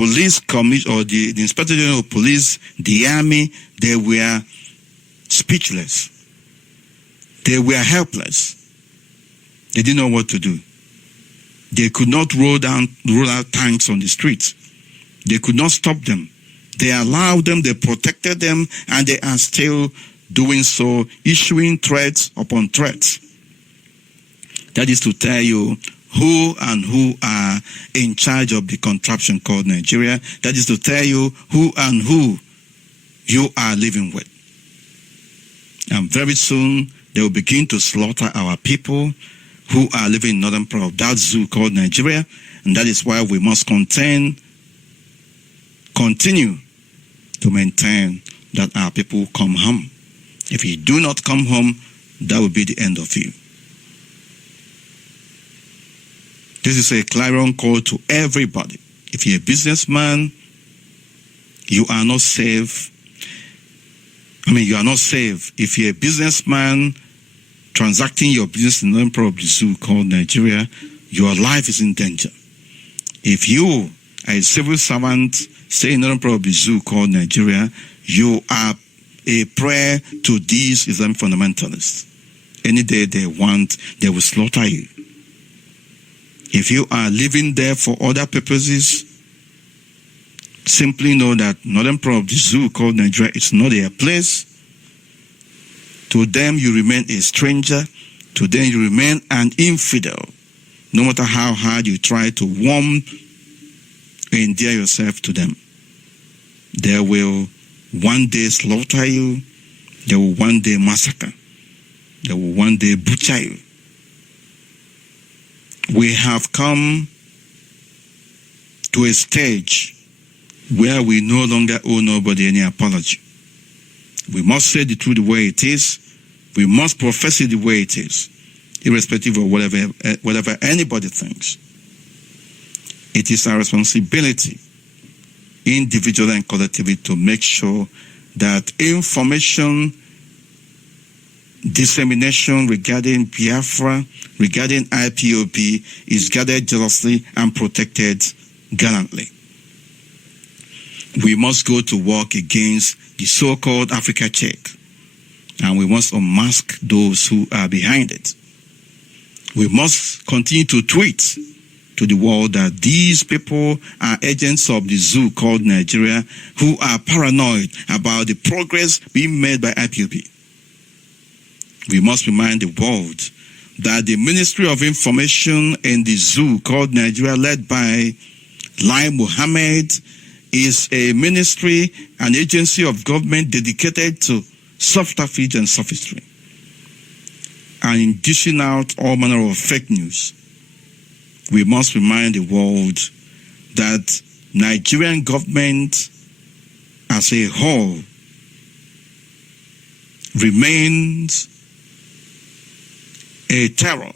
police commission or the Inspector General of Police, the army, they were speechless. They were helpless. They didn't know what to do. They could not roll out tanks on the streets. They could not stop them. They allowed them, they protected them, and they are still doing so, issuing threats upon threats. That is to tell you who are in charge of the contraption called Nigeria. That is to tell you who you are living with. And very soon, they will begin to slaughter our people who are living in northern part of that zoo called Nigeria. And that is why we must continue to maintain that our people come home. If you do not come home, that will be the end of you. This is a clarion call to everybody. If you're a businessman, you are not safe. You are not safe. If you're a businessman transacting your business in the of the zoo called Nigeria, your life is in danger. If you are a civil servant staying in the of the zoo called Nigeria, you are a prey to these Islamic fundamentalists. Any day they want, they will slaughter you. If you are living there for other purposes, simply know that northern part of the zoo called Nigeria is not their place. To them, you remain a stranger. To them, you remain an infidel. No matter how hard you try to warm and endear yourself to them, they will one day slaughter you. They will one day massacre. They will one day butcher you. We have come to a stage where we no longer owe nobody any apology. We must say the truth the way it is. We must profess it the way it is, irrespective of whatever anybody thinks. It is our responsibility, individually and collectively, to make sure that information dissemination regarding Biafra, regarding IPOB, is gathered jealously and protected gallantly. We must go to work against the so-called Africa check, and we must unmask those who are behind it. We must continue to tweet to the world that these people are agents of the zoo called Nigeria who are paranoid about the progress being made by IPOB. We must remind the world that the Ministry of Information in the zoo called Nigeria, led by Lai Mohammed, is a ministry, an agency of government dedicated to subterfuge and sophistry, and in dishing out all manner of fake news. We must remind the world that Nigerian government as a whole remains a terror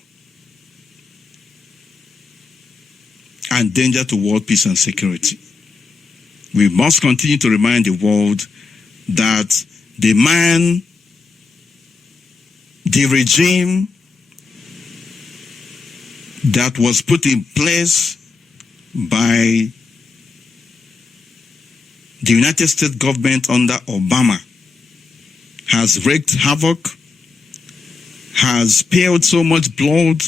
and danger to world peace and security. We must continue to remind the world that the regime that was put in place by the United States government under Obama has wreaked havoc, has spilled so much blood,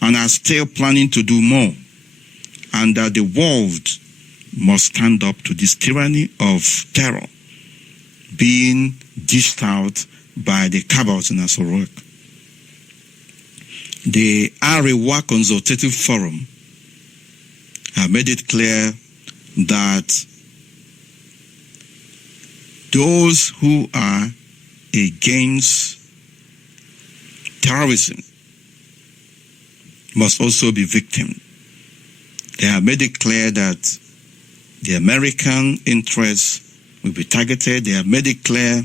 and are still planning to do more. And that the world must stand up to this tyranny of terror being dished out by the cabals in Asorok. The Arewa Consultative Forum have made it clear that those who are against terrorism must also be victims. They have made it clear that the American interests will be targeted. They have made it clear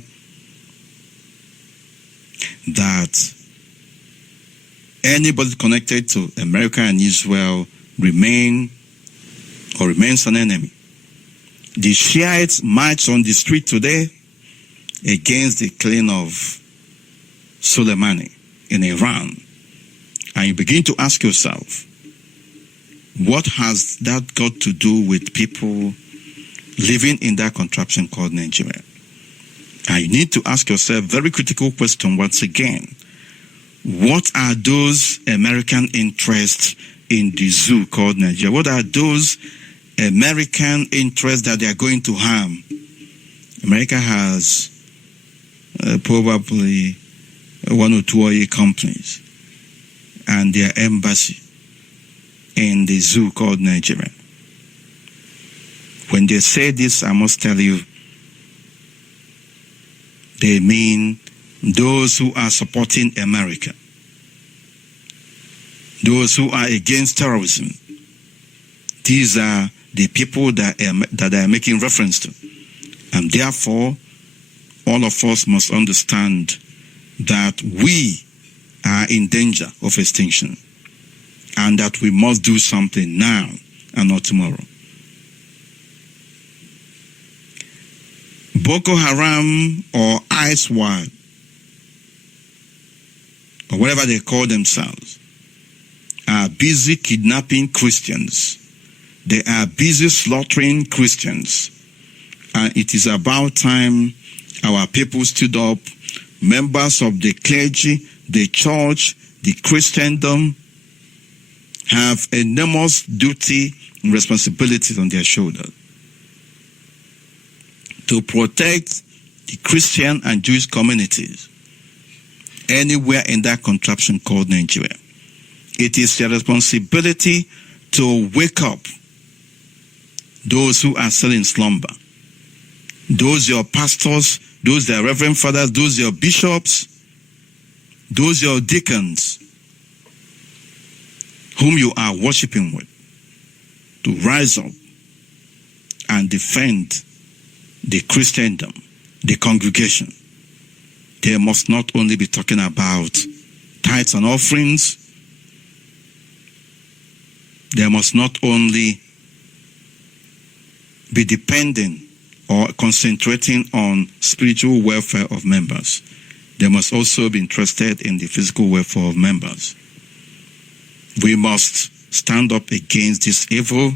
that anybody connected to America and Israel remains an enemy. The Shiites marched on the street today against the killing of Soleimani in Iran. And you begin to ask yourself, What has that got to do with people living in that contraption called Nigeria? And you need to ask yourself a very critical question once again. What are those American interests in the zoo called Nigeria? What are those American interests that they are going to harm? America has probably one or two oil companies and their embassy in the zoo called Nigeria. When they say this, I must tell you, they mean those who are supporting America, those who are against terrorism. These are the people that they are making reference to. And therefore, all of us must understand that we are in danger of extinction and that we must do something now and not tomorrow. Boko Haram or ISWAP, or whatever they call themselves, are busy kidnapping Christians. They are busy slaughtering Christians. And it is about time our people stood up, members of the clergy, the church, the Christendom, have enormous duty and responsibilities on their shoulders to protect the Christian and Jewish communities anywhere in that contraption called Nigeria. It is their responsibility to wake up those who are still in slumber. Those your pastors, those your reverend fathers, those your bishops, those your deacons, whom you are worshiping with, to rise up and defend the Christendom, the congregation. They must not only be talking about tithes and offerings, they must not only be depending or concentrating on spiritual welfare of members. They must also be interested in the physical welfare of members. We must stand up against this evil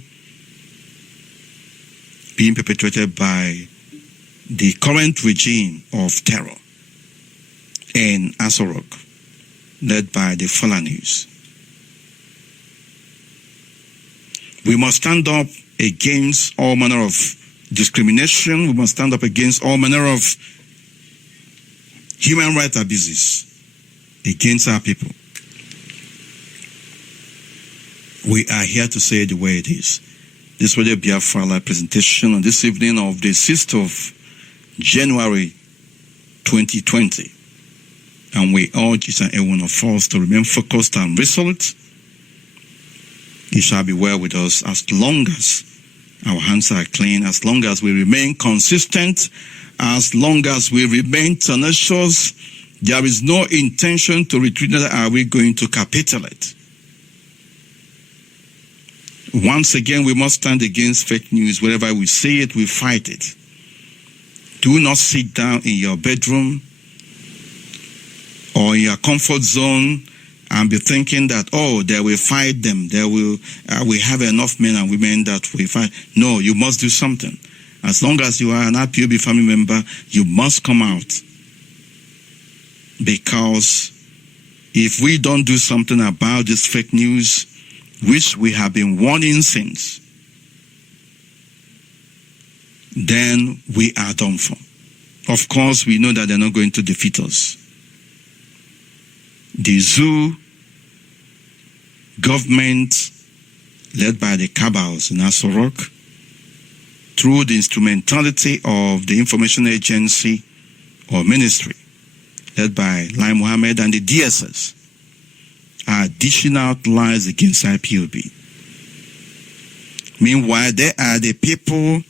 being perpetrated by the current regime of terror in Asorok, led by the Fulanis. We must stand up against all manner of discrimination. We must stand up against all manner of human rights abuses against our people. We are here to say the way it is. This was the Biafra live presentation on this evening of the 6th of January 2020. And we urge each and every one of us to remain focused and resolute. It shall be well with us as long as our hands are clean, as long as we remain consistent, as long as we remain tenacious. There is no intention to retreat, neither are we going to capitulate. Once again, we must stand against fake news. Wherever we see it, we fight it. Do not sit down in your bedroom or in your comfort zone and be thinking that, oh, they will fight them. They will, we have enough men and women that we fight. No, you must do something. As long as you are an IPOB family member, you must come out. Because if we don't do something about this fake news, which we have been warning since, then we are done for. Of course, we know that they're not going to defeat us. The zoo government, led by the cabals in Asorok, through the instrumentality of the information agency or ministry, led by Lai Mohammed and the DSS, are dishing out lies against IPOB. Meanwhile, there are the people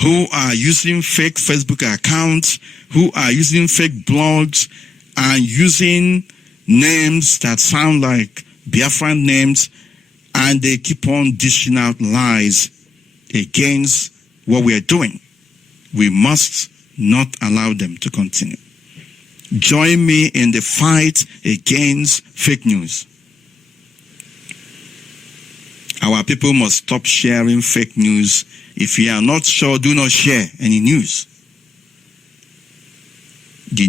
who are using fake Facebook accounts, who are using fake blogs, and using names that sound like Biafran names, and they keep on dishing out lies against what we are doing. We must not allow them to continue. Join me in the fight against fake news. Our people must stop sharing fake news. If you are not sure, do not share any news. The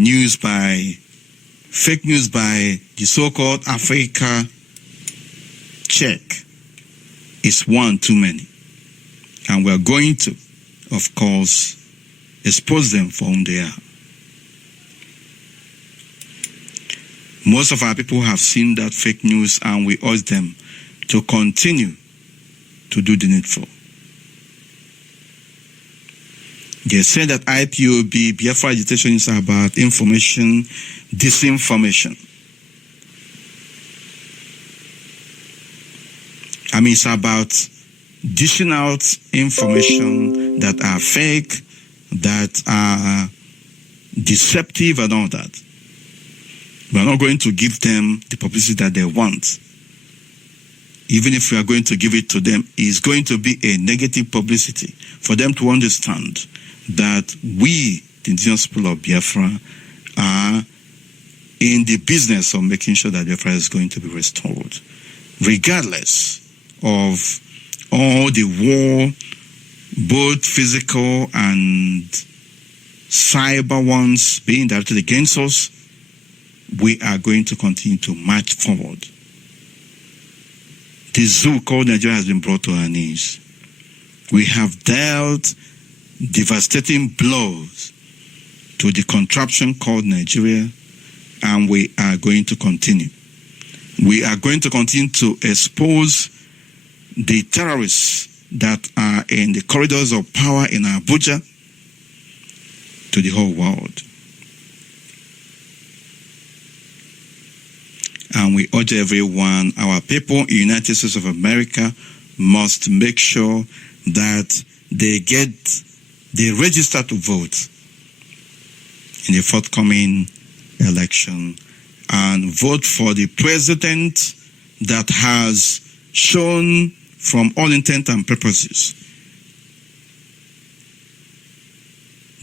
fake news by the so-called Africa check is one too many. And we are going to, of course, expose them for whom they are. Most of our people have seen that fake news, and we urge them to continue to do the needful. They say that IPOB, Biafra agitation, is about information, disinformation. It's about dishing out information that are fake, that are deceptive and all that. We are not going to give them the publicity that they want. Even if we are going to give it to them, it's going to be a negative publicity for them to understand that we, the indigenous people of Biafra, are in the business of making sure that Biafra is going to be restored, regardless of all the war, both physical and cyber ones being directed against us. We are going to continue to march forward. The zoo called Nigeria has been brought to our knees. We have dealt devastating blows to the contraption called Nigeria, and we are going to continue. We are going to continue to expose the terrorists that are in the corridors of power in Abuja to the whole world. And we urge everyone, our people in the United States of America must make sure that they register to vote in the forthcoming election and vote for the president that has shown from all intent and purposes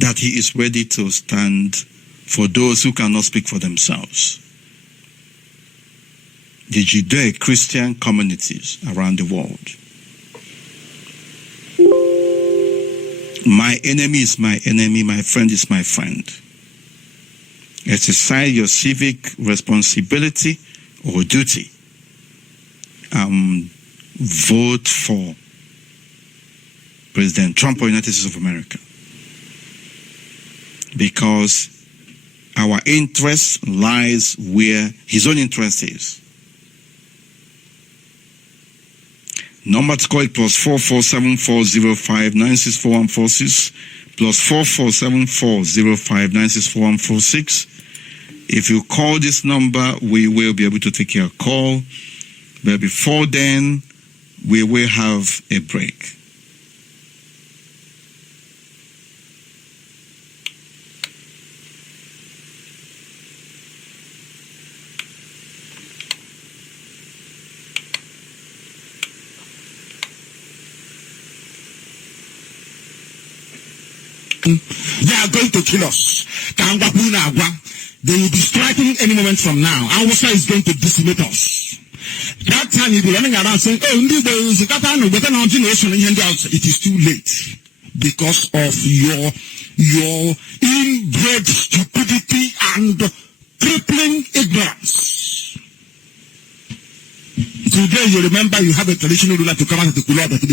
that he is ready to stand for those who cannot speak for themselves. The Judeo-Christian communities around the world. My enemy is my enemy, my friend is my friend. Exercise your civic responsibility or duty. Vote for President Trump of the United States of America. Because our interest lies where his own interest is. Number to call it +447405964146 +447405964146. If you call this number, we will be able to take your call. But before then, we will have a break. They are going to kill us. They will be striking any moment from now. Our side is going to decimate us. That time you'll be running around saying, it is too late because of your inbred stupidity and crippling ignorance. Today you remember you have a traditional ruler to come out of the Kulab to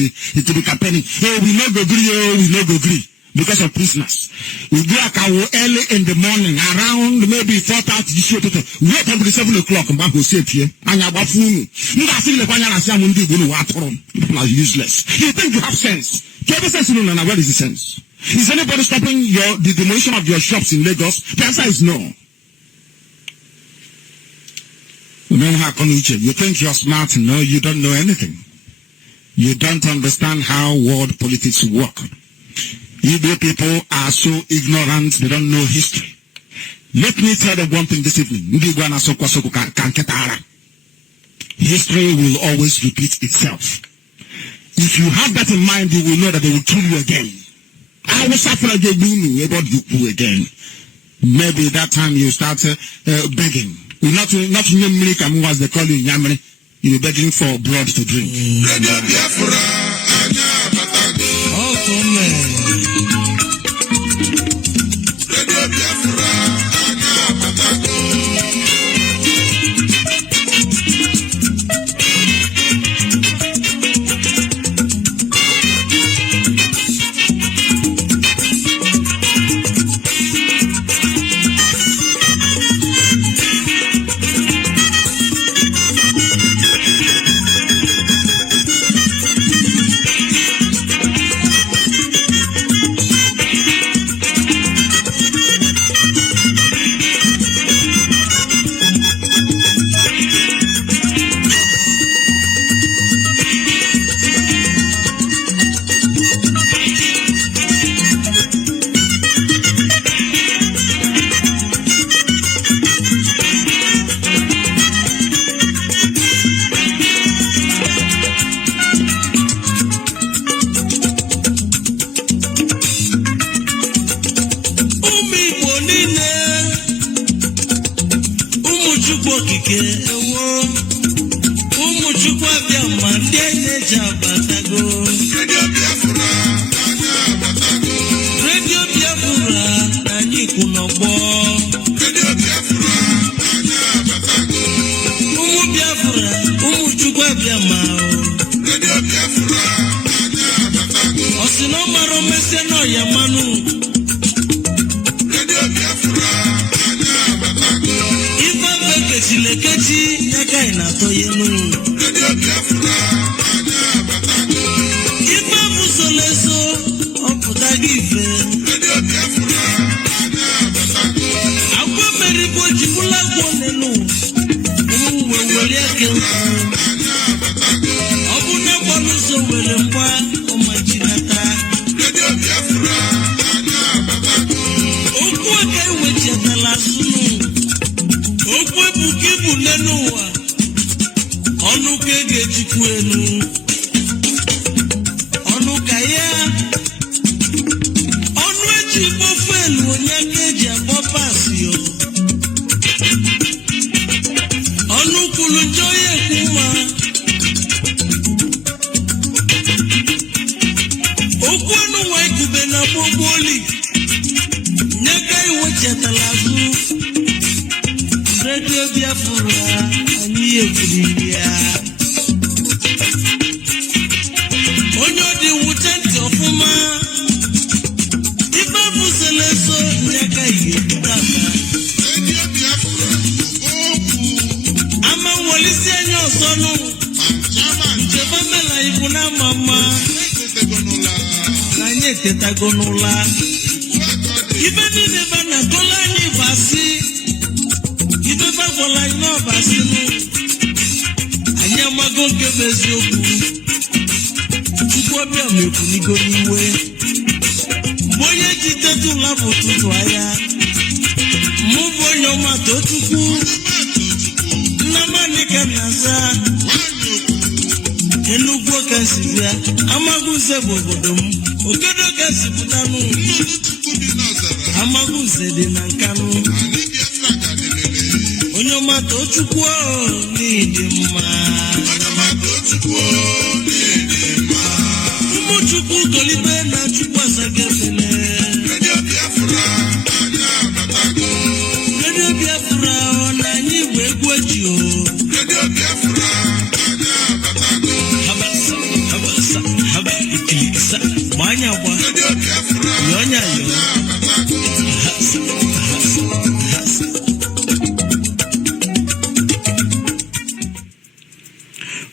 be campaigning. Oh, we no go agree, we no go agree. Because of prisoners. We do early in the morning, around maybe 4:30, wait until 7 o'clock, and we'll sit here. And you're people are useless. You think you have sense? Where is the sense? Is anybody stopping the demolition of your shops in Lagos? The answer is no. You think you're smart? No, you don't know anything. You don't understand how world politics work. Igbo people are so ignorant, they don't know history. Let me tell them one thing this evening. History will always repeat itself. If you have that in mind, you will know that they will kill you again. I will suffer again. Maybe that time you start begging. Not as they call you Yamri. you'll be begging for blood to drink. Radio Biafra, oh, come on. Radio Biafra,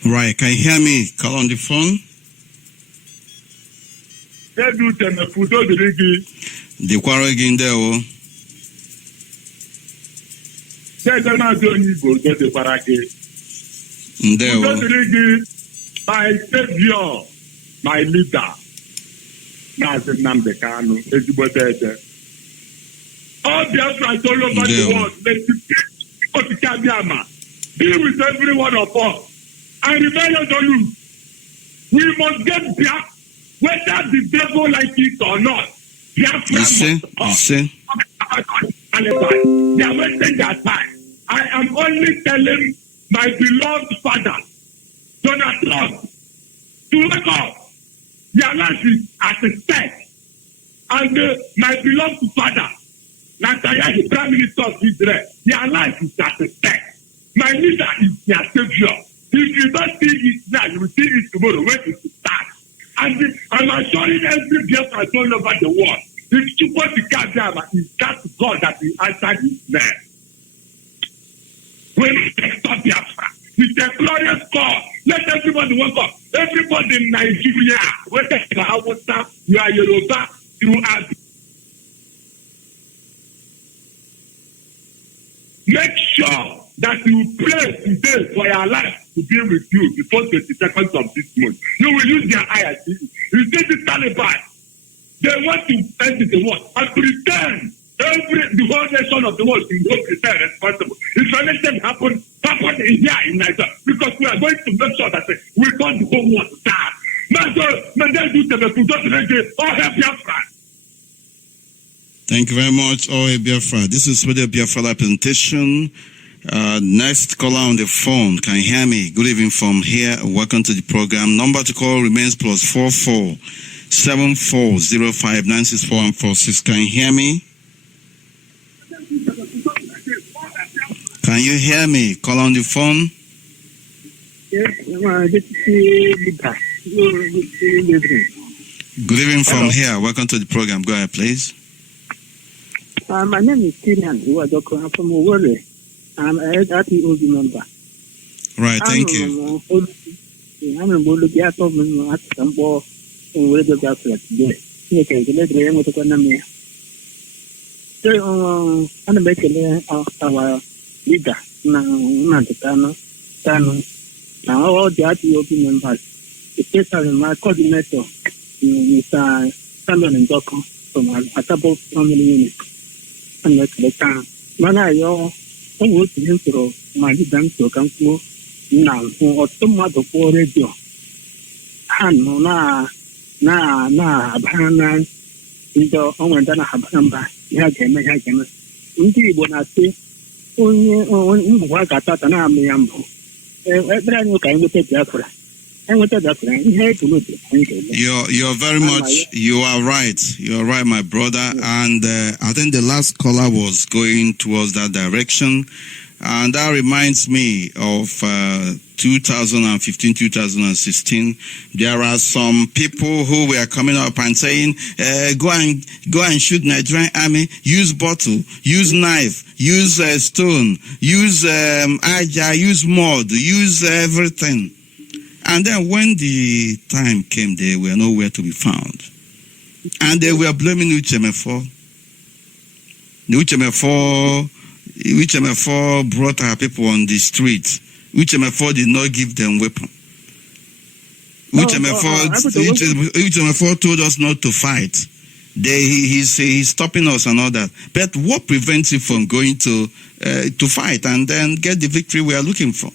Right, can you hear me? Call on the phone. The quarrel again there. My savior, my leader, Mazi Namdekanu, all Biafra all over the world, be with every one of us. And remember, don't lose. We must get Biafra, whether the devil like it or not. Biafra must. They are wasting their time. I am only telling my beloved father, Donald Trump, to wake up. Their life is at stake. And my beloved father, Nataya, the Prime Minister of Israel, their life is at stake. My leader is their savior. If you don't see it now, you will see it tomorrow when it starts. And I'm assuring every Biafra all over the world, if you want to catch them, it's that God that will answer his name. When we stop Biafra, it's a glorious call. Let everybody wake up. Everybody in Nigeria, whether you are Hausa, you are Yoruba, you are. Make sure that you pray today for your life to be with you before 22nd of this month. You will use their eyes. You see the Taliban, they want to end the war and pretend the whole nation of the world is not prepared responsible. If anything happen here in Nigeria, because we are going to make sure that we don't the whole world start. Thank you very much, Ohe Biafra. This is Radio Biafra presentation. Next caller on the phone. Can you hear me? Good evening from here. Welcome to the program. Number to call remains +44 7405 964 and 46. Can you hear me? Can you hear me? Call on the phone. Yes, Good evening from here. Welcome to the program. Go ahead, please. My name is Kyrian. I'm from Owerri. I'm a RTOB member. Right, thank you. I'm a Bologia of at some ball in Radio Biafra today. You can get the name of the economy. So, I'm making our leader, Tano. Now, all the RTOB members, especially my coordinator, Mr. Samuel and Doko from a couple of family units. And that's the time. Mana, I would intro my dance to come to now for some other for radio. And na Abhana in the Owendana Habamba, Yagame. Indeed, when I say, only what I thought an army ambo. Every new kind of Biafra. And what that you're very much, you are right. You are right, my brother. And I think the last caller was going towards that direction. And that reminds me of 2015, 2016. There are some people who were coming up and saying, go and shoot Nigerian army, use bottle, use knife, use stone, use aja, use mud, use everything. And then when the time came, they were nowhere to be found. And they were blaming Uche Mefor. Uche Mefor brought our people on the street. Uche Mefor did not give them weapon. Uche Mefor told us not to fight. He's stopping us and all that. But what prevents him from going to fight and then get the victory we are looking for?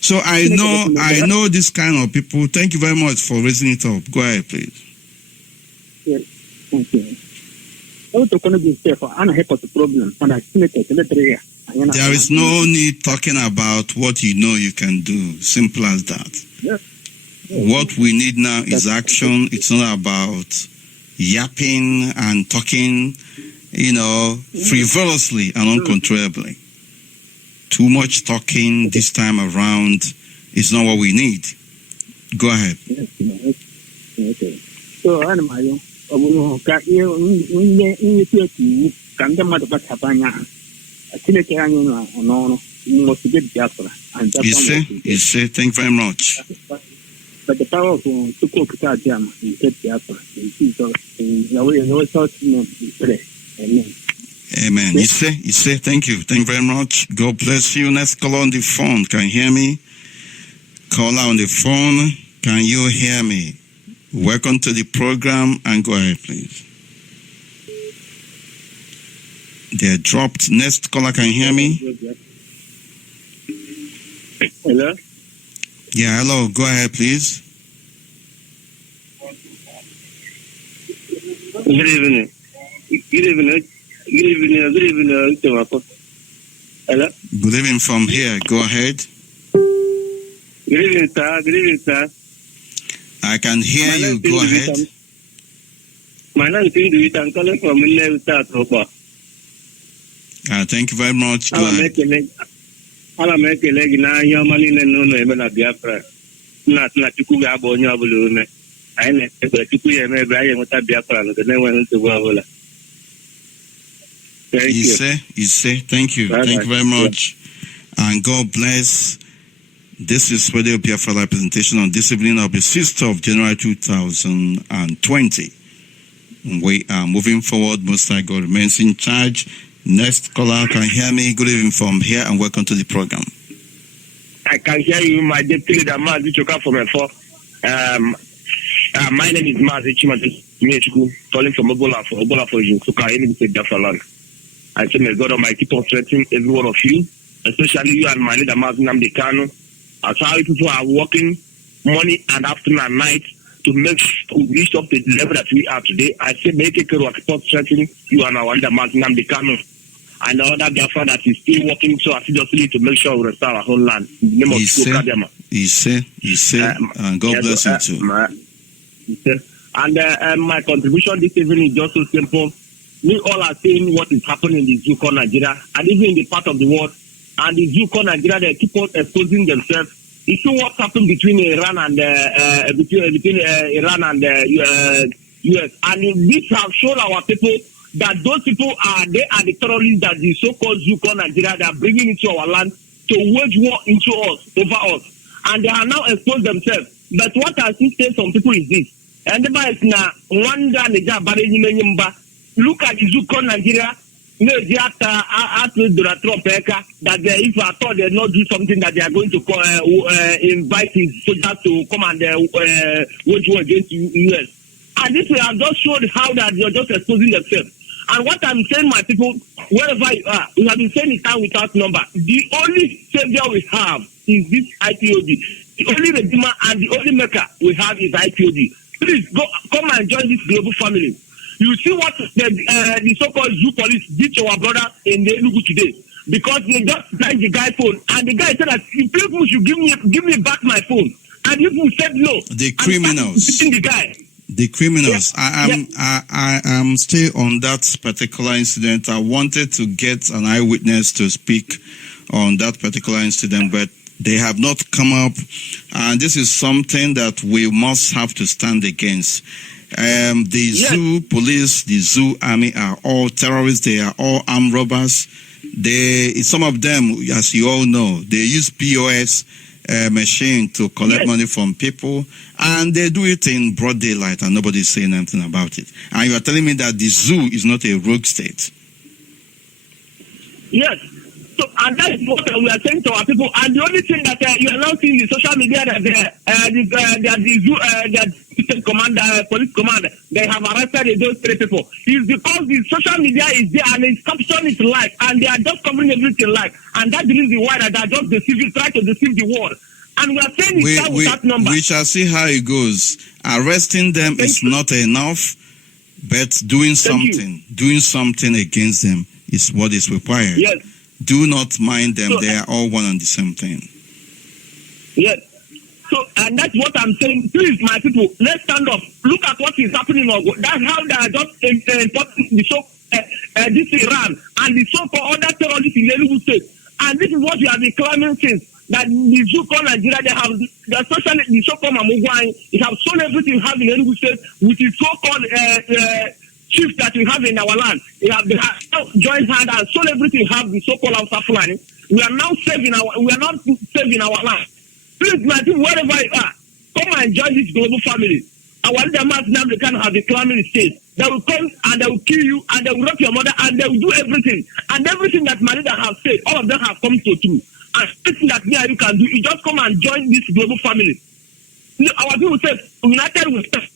So I know this kind of people. Thank you very much for raising it up. Go ahead, please. Yes, thank you. There is no need talking about what you know you can do. Simple as that. Yes. What we need now is action. It's not about yapping and talking, frivolously and uncontrollably. Too much talking this time around is not what we need. Go ahead. Okay. So, you say, thank you very much. But the power of Tuko Jam is Biafra. Amen. Amen. You say, thank you very much. God bless you. Next caller on the phone. Can you hear me? Caller on the phone. Can you hear me? Welcome to the program and go ahead, please. They're dropped. Next caller, can you hear me? Hello? Yeah, hello. Go ahead, please. Good evening. Hello? Good evening from here. Go ahead. Good evening, sir. Good evening, sir. I can hear you. Go ahead. My name is Induit. I'm calling from Minnesota. Thank you very much. Go ahead. Ala mekele gị n'ahịa ọma niile n'ụlọ eme na Biafra. Na Chukwu ga-abụ onye ọbụla ume. Anyị na-ekpe Chukwu ya eme ebe anyị enweta Biafra n'oge na-enweghị nsogbu ọbụla. Thank you. Thank you. Bye-bye. Thank you very much. And God bless. This is Radio Biafra Live presentation on this evening of the 6th of January 2020. We are moving forward. Most High God remains in charge. Next caller can hear me. Good evening from here and welcome to the program. I can hear you, my deputy leader, Mazi from Mefor. My name is Mazi calling from Obola for Jinsuka, in the Biafra land. I say, may God Almighty keep on strengthening every one of you, especially you and my leader, Mazi Namdekano, as how people are working morning and afternoon and night to make we reach up to the level that we are today. I say, make it keep on strengthening you and our leader, Mazi Namdekano, and the other Biafra that is still working so assiduously to make sure we restore our whole land. In the name of Kadema. He said, and God bless you too. And my contribution this evening is just so simple. We all are seeing what is happening in the zoo called Nigeria, and even in the part of the world. And the zoo called Nigeria, they keep on exposing themselves. You see what happened between Iran and Iran and US, and this have shown our people that those people are the terrorists that the so-called zoo called Nigeria they are bringing into our land to wage war into us, over us, and they are now exposed themselves. But what I see some people is this, and the is now one day look at the zoo called Nigeria. No, after Donald Trump that if I thought they not do something that they are going to call, invite his soldiers to come and wage war against the US. And this will have just showed how that they are just exposing themselves. And what I'm saying, my people, wherever you are, we have been saying it time without number. The only savior we have is this IPOD. The only redeemer and the only maker we have is IPOD. Please come and join this global family. You see what the so-called zoo police did to our brother in the Enugu today, because they just snatched the guy's phone, and the guy said that if people should give me back my phone, and people said no. The criminals. The guy. The criminals. Yeah. I am still on that particular incident. I wanted to get an eyewitness to speak on that particular incident, but they have not come up, and this is something that we must have to stand against. The zoo police, the zoo army are all terrorists. They are all armed robbers. Some of them, as you all know, they use POS machine to collect money from people, and they do it in broad daylight, and nobody's saying anything about it. And you are telling me that the zoo is not a rogue state? Yes. So, and that's what we are saying to our people. And the only thing that you are now seeing in social media that the zoo, police command, they have arrested those 3 people, is because the social media is there and its caption is live, and they are just covering everything live, and that's the reason why that they are just trying to deceive the world. And we are saying it's without number. We shall see how it goes. Arresting them is not enough, but doing something against them is what is required. Yes. Do not mind them. So, they are all one and the same thing. Yes. So, and that's what I'm saying. Please, my people, let's stand up. Look at what is happening. That's how they are just importing this Iran and the so-called other terrorists in the Enugu state. And this is what we have been claiming since, that the so-called Nigeria, they have, especially the so-called Mamugwai, they have sold everything we have in the Enugu state with the so-called chiefs that we have in our land. They have now joined hand and sold everything we have, the so-called Hausa Fulani. We are not saving our land. Please, my people, wherever you are, come and join this global family. Our leader Mazi Namdi can have the climate state. They will come and they will kill you and they will rape your mother and they will do everything. And everything that my leader has said, all of them have come to true. And everything that me and you can do, you just come and join this global family. Our people say, united we stand,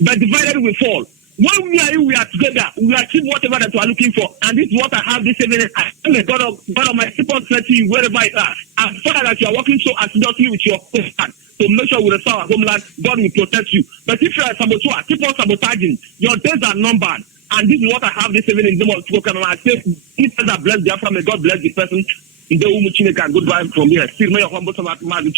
but divided we fall. When me and you, we are together, we achieve whatever that we are looking for. And this is what I have this evening. I am the God of my people, you wherever you are. And Father, that you are working so assiduously with your hand to make sure we restore our homeland, God will protect you. But if you are a saboteur, keep on sabotaging. Your days are numbered. And this is what I have this evening in the name of Spoken. And I say, if that bless Biafra, may God bless the person. Nde umu Chineke, goodbye from here. Still, may your humble servant, Mazi,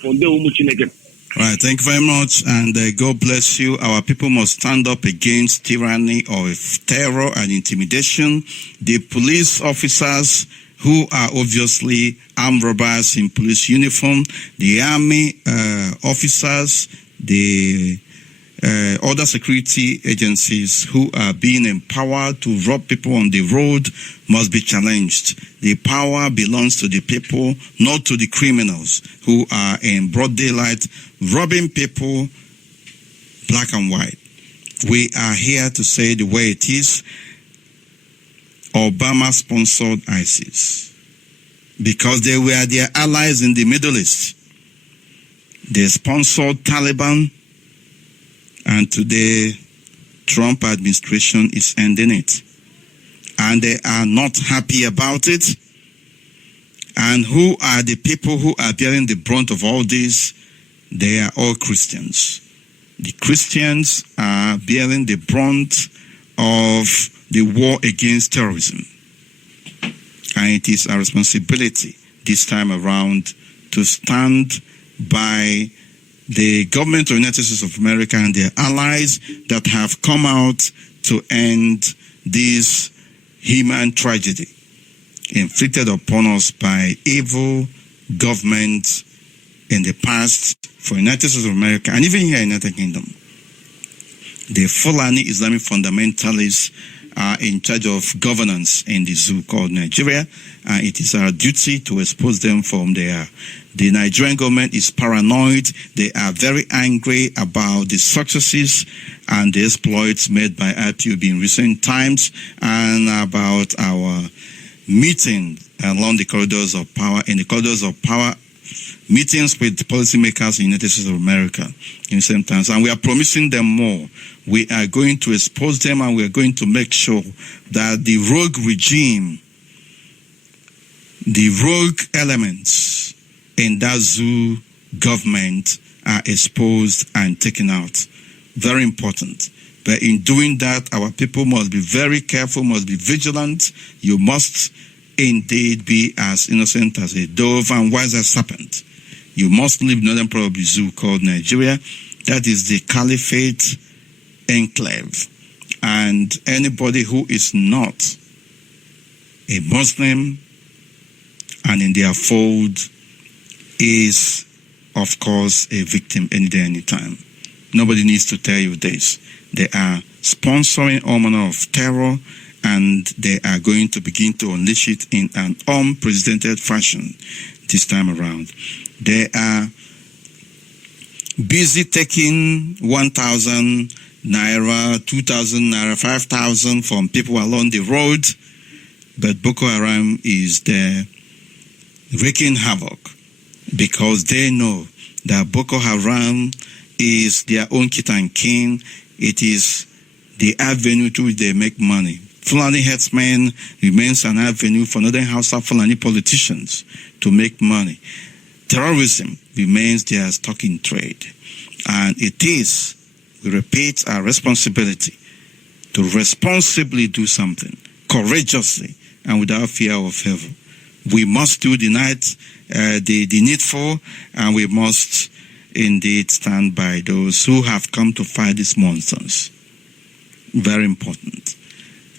from the umu Chineke. Right, thank you very much, and God bless you. Our people must stand up against tyranny or terror and intimidation. The police officers who are obviously armed robbers in police uniform, the army officers, the other security agencies who are being empowered to rob people on the road must be challenged. The power belongs to the people, not to the criminals who are in broad daylight robbing people black and white. We are here to say the way it is. Obama sponsored ISIS because they were their allies in the Middle East. They sponsored Taliban, and today Trump administration is ending it. And they are not happy about it. And who are the people who are bearing the brunt of all this? They are all Christians. The Christians are bearing the brunt of the war against terrorism. And it is our responsibility this time around to stand by the government of the United States of America and their allies that have come out to end this human tragedy inflicted upon us by evil governments in the past for the United States of America and even here in the United Kingdom. The Fulani Islamic fundamentalists are in charge of governance in the zoo called Nigeria, and it is our duty to expose them from there. The Nigerian government is paranoid. They are very angry about the successes and the exploits made by IPOB in recent times and about our meeting along the corridors of power, in the corridors of power, meetings with policymakers in the United States of America in the same times. And we are promising them more. We are going to expose them, and we are going to make sure that the rogue regime, the rogue elements in that zoo government are exposed and taken out. Very important. But in doing that, our people must be very careful, must be vigilant. You must indeed be as innocent as a dove and wise as a serpent. You must live in another probably zoo called Nigeria. That is the caliphate enclave. And anybody who is not a Muslim and in their fold is, of course, a victim any day, any time. Nobody needs to tell you this. They are sponsoring all manner of terror, and they are going to begin to unleash it in an unprecedented fashion this time around. They are busy taking 1,000 naira, 2,000 naira, 5,000 from people along the road, but Boko Haram is there wreaking havoc because they know that Boko Haram is their own kit and kin. It is the avenue to which they make money. Fulani herdsmen remains an avenue for Northern Hausa Fulani politicians to make money. Terrorism remains their stock in trade. And it is, we repeat, our responsibility to responsibly do something, courageously and without fear or favor. We must do the needful, and we must indeed stand by those who have come to fight these monsters. Very important.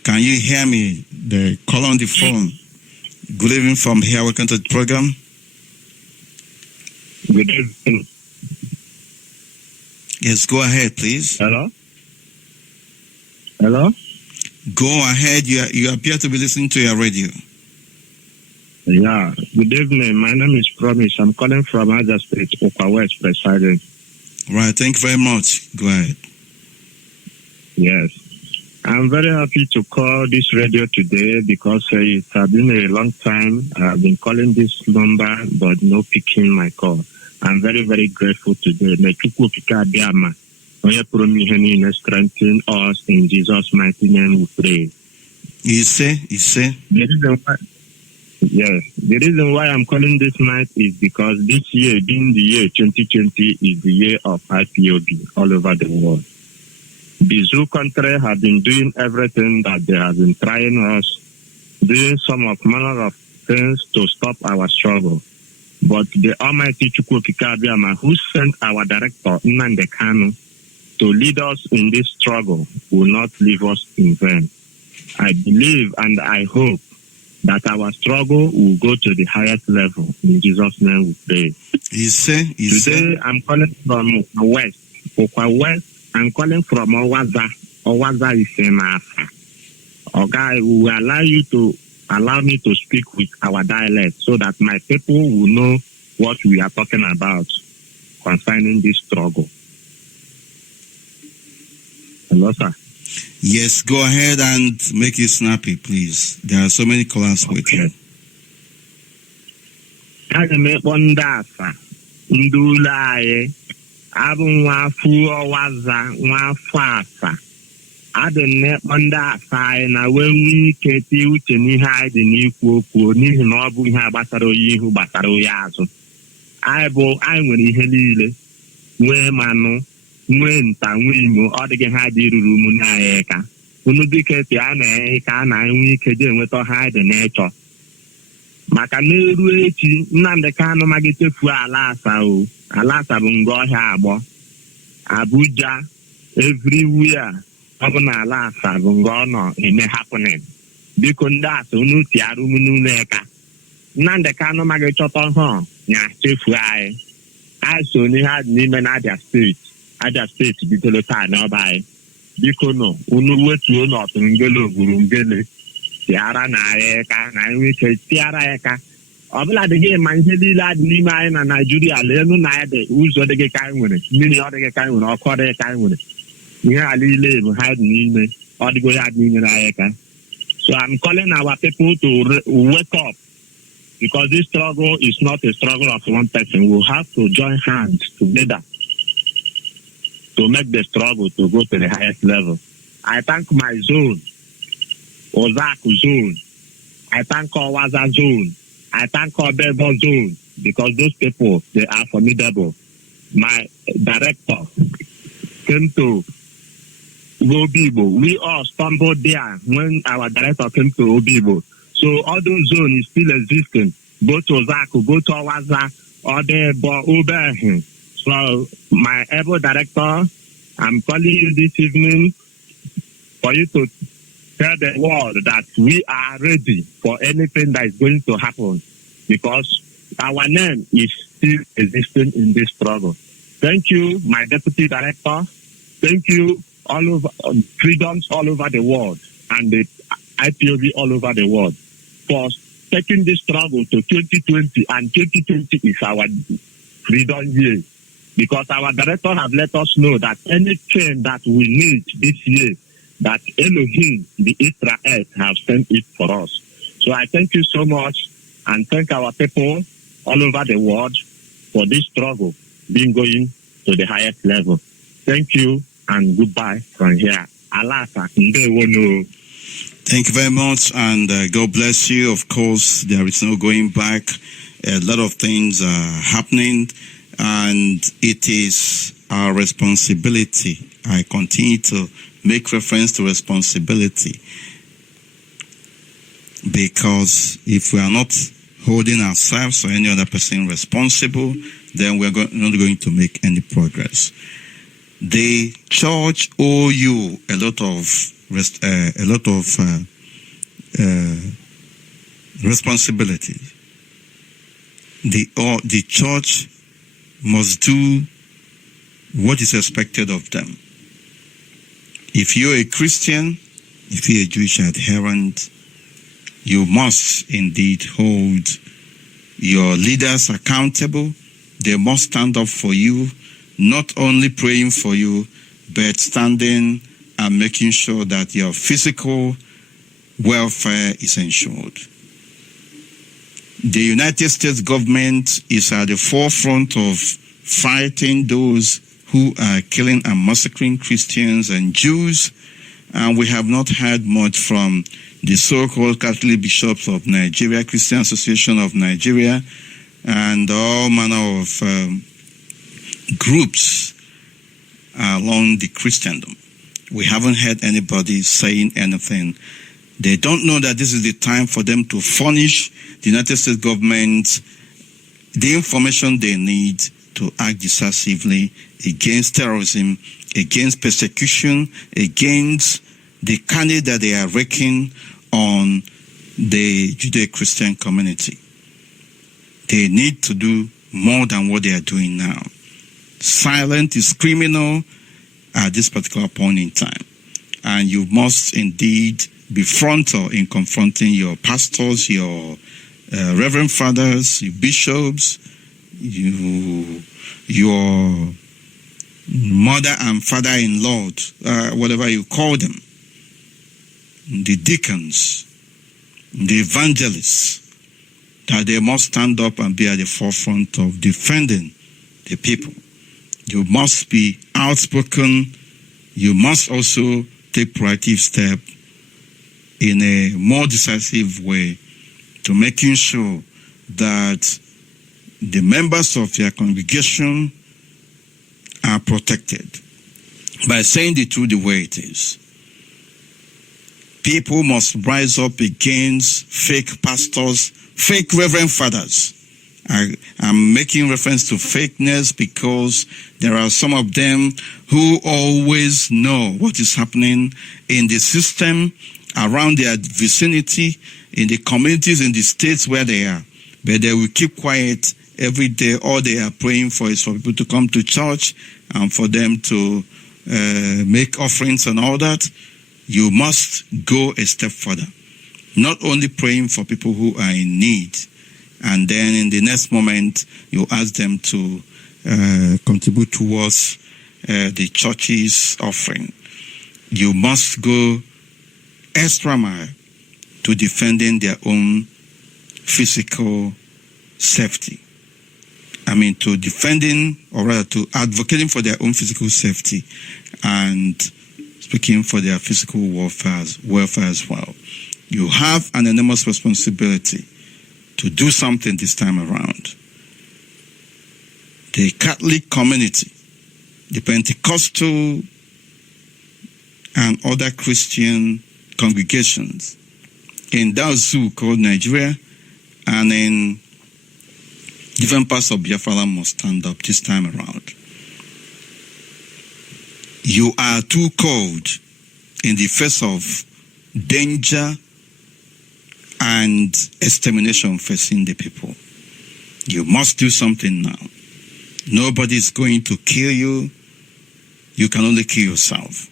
Can you hear me? The call on the phone. Good evening from here. Welcome to the program. Good evening. Yes, go ahead, please. Hello? Hello? Go ahead. You appear to be listening to your radio. Yeah. Good evening. My name is Promise. I'm calling from Aja State, Okwa West, presiding. Right. Thank you very much. Go ahead. Yes. I'm very happy to call this radio today because it has been a long time. I've been calling this number, but no picking my call. I'm very, very grateful today. May Chukwu Kika Abiyama, Onye Pụrụ Ime Ihe Niile strengthen us in Jesus' mighty name we pray. You say? The reason why I'm calling this night is because this year, being the year 2020, is the year of IPOB all over the world. The zoo country have been doing everything that they have been trying us doing some of manner of things to stop our struggle. But the Almighty Chukwukikabiyama, who sent our director, Nnamdi Kanu, to lead us in this struggle, will not leave us in vain. I believe and I hope that our struggle will go to the highest level. In Jesus' name we pray. Today I'm calling from West. West, I'm calling from Owaza. Owaza is in Biafra. Okay, we will allow me to speak with our dialect so that my people will know what we are talking about concerning this struggle. Hello, sir. Yes, go ahead and make it snappy, please. There are so many callers waiting. Aga m ekpọ ndị afa ndị ụlọ anyị abụ nwafọ Ọwaza nwafọ afa adị m na-ekpọ ndị afa anyị na wee nwee ike tie uche n'ihe anyị dị n'ikwu okwu n'ihi na ọ bụ ihe gbasara onye ihu gbasara onye azụ. Anyị nwere ihe niile, nwee manụ, nwee nta, nwee imo, ọ dịghị ha dị ruru ụmụnne anyị ka unu dike ti a na-enye ka a na-enwe ike ji enweta ha dị n'ịchọ. Maka n'eru echi Nnamdi Kanu maghị chefuo ala asa o. Ala asa bụ nga ọhịa agbọ. Abuja, everywhere ọ bụ na ala asa bụ nga ọ nọ eme happening. Biko ndị asa unu tiara ụmụnne eka. Nnamdi Kanu maghị chọta ọhụụ nya chefuo anyị. Anyị so n'ihe adị n'ime na Abia steeti bidoro taa n'ọba anyị. Biko nọ unu wetuo n'ọtụ ngele ogburu ngele tiara na anyị eka na anyị ike tiara ya eka. Ọ bụla dịghị ma ihe niile adị n'ime anyị na Naijiria leenu na anyị dị ụzọ dịghị ka anyị nwere, mmiri ọ dịghị ka anyị nwere, ọkụ ọ dịghị ka anyị nwere. Ihe a niile bụ ha dị n'ime, ọ dịgo ya dị n'ime anyị eka. So I'm calling our people to wake up, because this struggle is not a struggle of one person. We have to join hands together to make the struggle to go to the highest level. I thank my zone, Ozaku zone. I thank Owaza zone. I thank Obebo zone, because those people, they are formidable. My director came to Obibo. We all stumbled there when our director came to Obibo. So all those zones is still existing. Both Ozaku, both Owaza, Odebo, Obehin. So, my able director, I'm calling you this evening for you to tell the world that we are ready for anything that is going to happen, because our name is still existing in this struggle. Thank you, my deputy director. Thank you, all over freedoms all over the world and the IPOB all over the world for taking this struggle to 2020, and 2020 is our freedom year. Because our director have let us know that anything that we need this year, that Elohim, the Israel, have sent it for us. So I thank you so much, and thank our people all over the world for this struggle being going to the highest level. Thank you, and goodbye from here. Alasa, Ndewono. Thank you very much, and God bless you. Of course, there is no going back. A lot of things are happening, and it is our responsibility. I continue to make reference to responsibility, because if we are not holding ourselves or any other person responsible, then we're not going to make any progress. The church owe you a lot of responsibility. The church must do what is expected of them. If you're a Christian, if you're a Jewish adherent, you must indeed hold your leaders accountable. They must stand up for you, not only praying for you, but standing and making sure that your physical welfare is ensured. The United States government is at the forefront of fighting those who are killing and massacring Christians and Jews, and we have not heard much from the so-called Catholic bishops of Nigeria, Christian Association of Nigeria, and all manner of groups along the Christendom. We haven't heard anybody saying anything They don't know that this is the time for them to furnish the United States government the information they need to act decisively against terrorism, against persecution, against the candidate that they are wreaking on the Judeo-Christian community. They need to do more than what they are doing now. Silence is criminal at this particular point in time. And you must indeed be frontal in confronting your pastors, your reverend fathers, your bishops, your mother and father-in-law, whatever you call them, the deacons, the evangelists, that they must stand up and be at the forefront of defending the people. You must be outspoken. You must also take proactive step in a more decisive way to making sure that the members of your congregation are protected by saying the truth the way it is. People must rise up against fake pastors, fake reverend fathers. I'm making reference to fakeness because there are some of them who always know what is happening in the system, around their vicinity, in the communities, in the states where they are. But they will keep quiet every day. All they are praying for is for people to come to church and for them to make offerings and all that. You must go a step further. Not only praying for people who are in need, and then in the next moment, you ask them to contribute towards the church's offering. You must go extra mile to defending their own physical safety. To defending, or rather to advocating for their own physical safety and speaking for their physical welfare as well. You have an enormous responsibility to do something this time around. The Catholic community, the Pentecostal and other Christian congregations in that zoo called Nigeria and in different parts of Biafra must stand up this time around. You are too cold in the face of danger and extermination facing the people. You must do something now. Nobody is going to kill you. You can only kill yourself.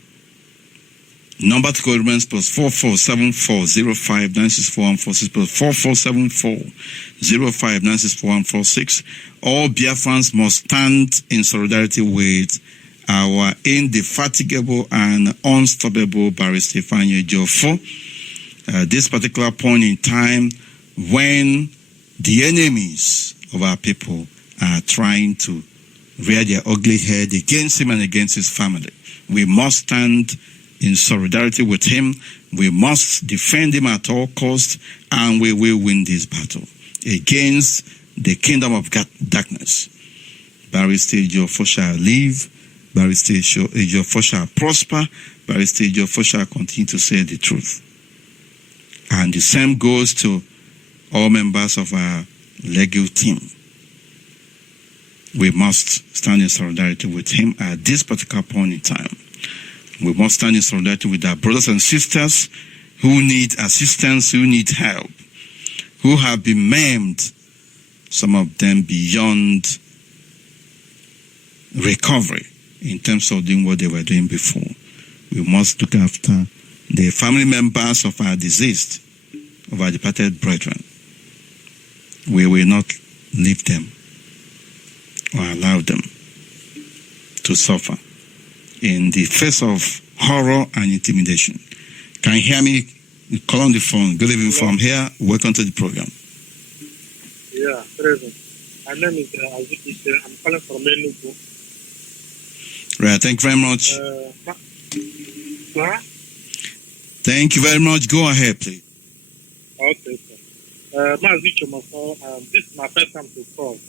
Number to call remains +447405964146 +447405964146. All Biafrans must stand in solidarity with our indefatigable and unstoppable Barrister Ifeanyi Ejiofor. This particular point in time when the enemies of our people are trying to rear their ugly head against him and against his family. We must stand in solidarity with him. We must defend him at all costs, and we will win this battle against the kingdom of darkness. Barrister Ejiofor shall live. Barrister Ejiofor shall prosper. Barrister Ejiofor shall continue to say the truth. And the same goes to all members of our legal team. We must stand in solidarity with him at this particular point in time. We must stand in solidarity with our brothers and sisters who need assistance, who need help, who have been maimed, some of them beyond recovery in terms of doing what they were doing before. We must look after the family members of our deceased, of our departed brethren. We will not leave them or allow them to suffer in the face of horror and intimidation. Can you hear me? Call on the phone. Good evening from here. Welcome to the program. Yeah, present. My name is Uche. I'm calling from Enugu. Right, thank you very much. Thank you very much. Go ahead, please. Okay, sir. Mazi, this is my first time to call.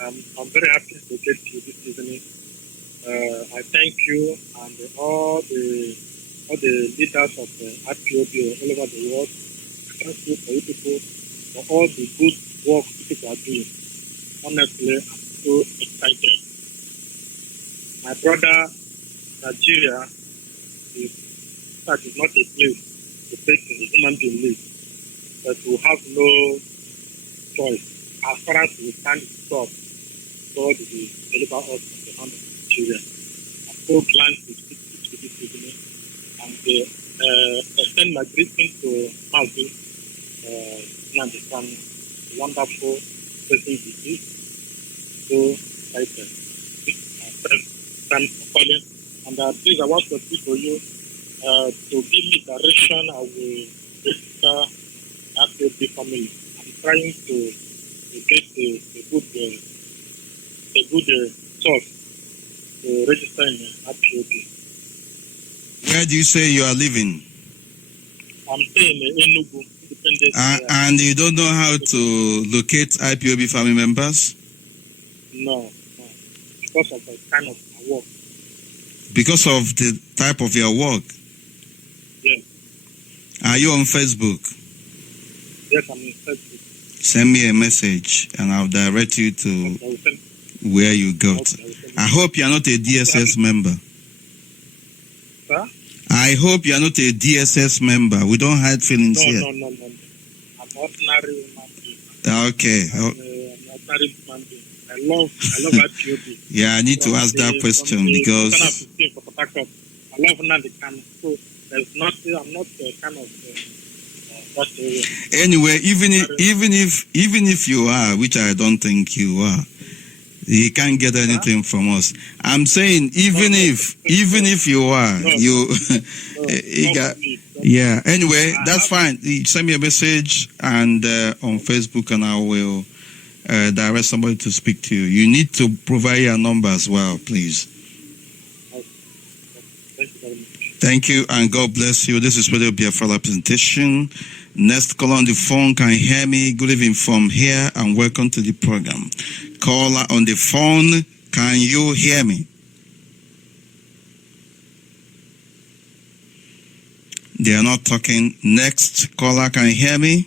I'm very happy to get you this evening. I thank you and all the all the leaders of the IPOB all over the world. Thank you for you people for all the good work you people are doing. Honestly, I'm so excited. My brother, Nigeria, that is not a place to take a human being live, but we have no choice. As far as we stand in God, God will deliver us from the hand of Nigeria. I'm so glad to speak to this evening and extend my greeting to Mazi, the wonderful person he is. So excited. This is my first time for calling. And please, I want to speak to you to give me direction. I will register IPOB family. I'm trying to get a good source to register in IPOB. Where do you say you are living? I'm staying in Enugu, independent. And you don't know how to locate IPOB family members? No. Because of the kind of my work. Because of the type of your work? Yes. Are you on Facebook? Yes, I'm on Facebook. Send me a message and I'll direct you to where you got. I hope you are not a DSS member. Sir? I hope you are not a DSS member. We don't hide feelings here. No. I'm ordinary human being. Okay. I'm ordinary human being. I love IPOB. Yeah, I need to ask that question because I love Nandi. So there's nothing. I'm not kind of that area. Anyway, even if you are, which I don't think you are, you can't get anything from us. I'm saying even if you are, yeah. Anyway, that's fine. You send me a message and on Facebook, and I will direct somebody to speak to you. You need to provide your number as well, please. Thank you very much. Thank you and God bless you. This is Radio Biafra presentation. Next caller on the phone, can you hear me? Good evening from here and welcome to the program. Caller on the phone, can you hear me? They are not talking. Next caller, can you hear me?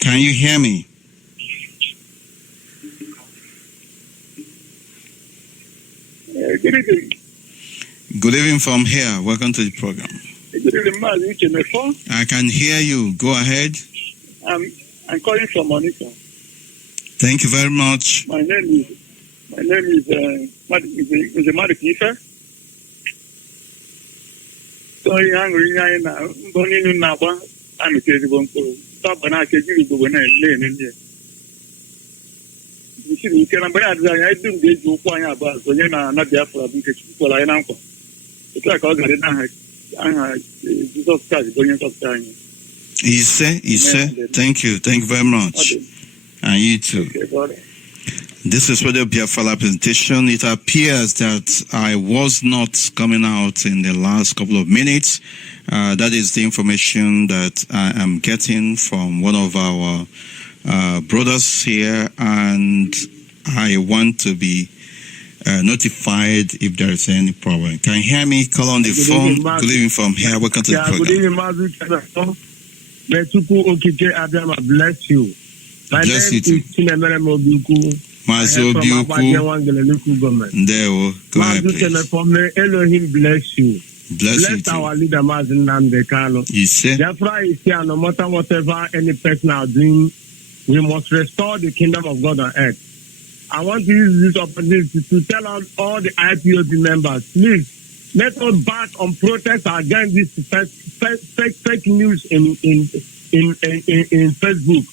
Can you hear me? Good evening. Good evening from here. Welcome to the program. Good evening, Mazi, Uche, Mefor. I can hear you. Go ahead. I'm calling from Monica. Thank you very much. My name is Mazi. So hungry na mboni nu na ba amitezi bonko. Taba na kejiri gogo na le. You can I do this you point about so you na Biafra because people are in it's like all the Jesus Christ going to time. He said, thank you very much. Okay. And you too. Okay, this is Radio Biafra presentation. It appears that I was not coming out in the last couple of minutes. That is the information that I am getting from one of our brothers here, and I want to be notified if there is any problem. Can you hear me? Call on the phone. Good evening from here. Welcome to the program. Good evening, Mazi. May Uche Adama bless you. My Bless name you too. is Chinemere Mobiku. Mazi Obiuku. There, go ahead, please. Elohim bless you. Bless you Bless our too. leader, Mazi Namdekano. You said, Biafra is here, no matter whatever any person are doing, we must restore the kingdom of God on earth. I want to use this opportunity to tell out all the IPOB members, please, let us back on protest against this fake news in Facebook.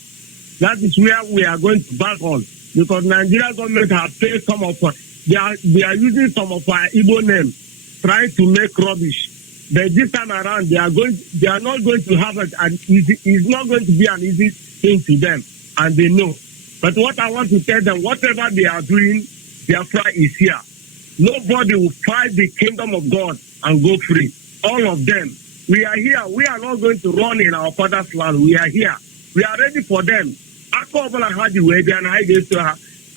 That is where we are going to back on, because Nigeria government have paid some of they are using some of our Igbo names, trying to make rubbish. But this time around, they are not going to have it's not going to be an easy thing to them, and they know. But what I want to tell them, whatever they are doing, Biafra is here. Nobody will fight the kingdom of God and go free. All of them. We are here. We are not going to run in our father's land. We are here. We are ready for them.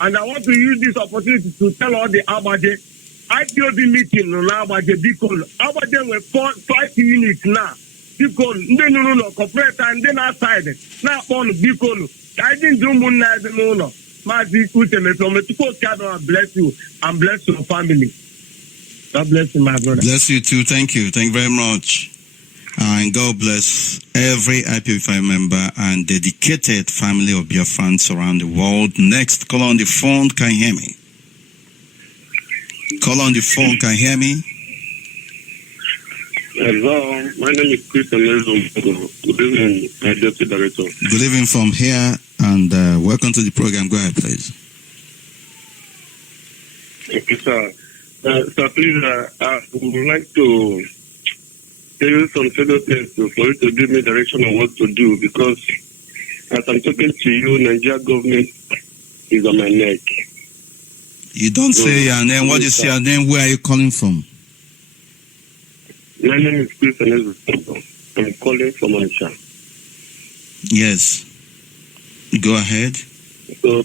And I want to use this opportunity to tell all the Abaje, IPOB meeting on Abaje, Bicol. Abaje were 5 units now. Bicol, no, corporate and then outside. Now on Bicol. I didn't do Muna, no. Mazi, Uche, Mefor, God bless you and bless your family. God bless you, my brother. Bless you too. Thank you. Thank you very much. And God bless every IPOB member and dedicated family of Biafrans around the world. Next, call on the phone. Can you hear me? Call on the phone. Can you hear me? Hello, my name is Christian. Good evening, Deputy Director. Good evening from here, and welcome to the program. Go ahead, please. Okay, sir. Sir, please, I would like to tell you some further things for you to give me direction on what to do, because as I'm talking to you, Nigeria government is on my neck. You don't say your name. What do you say your name? Where are you calling from? My name is Christian. I'm calling from Ansha. Yes. Go ahead. So,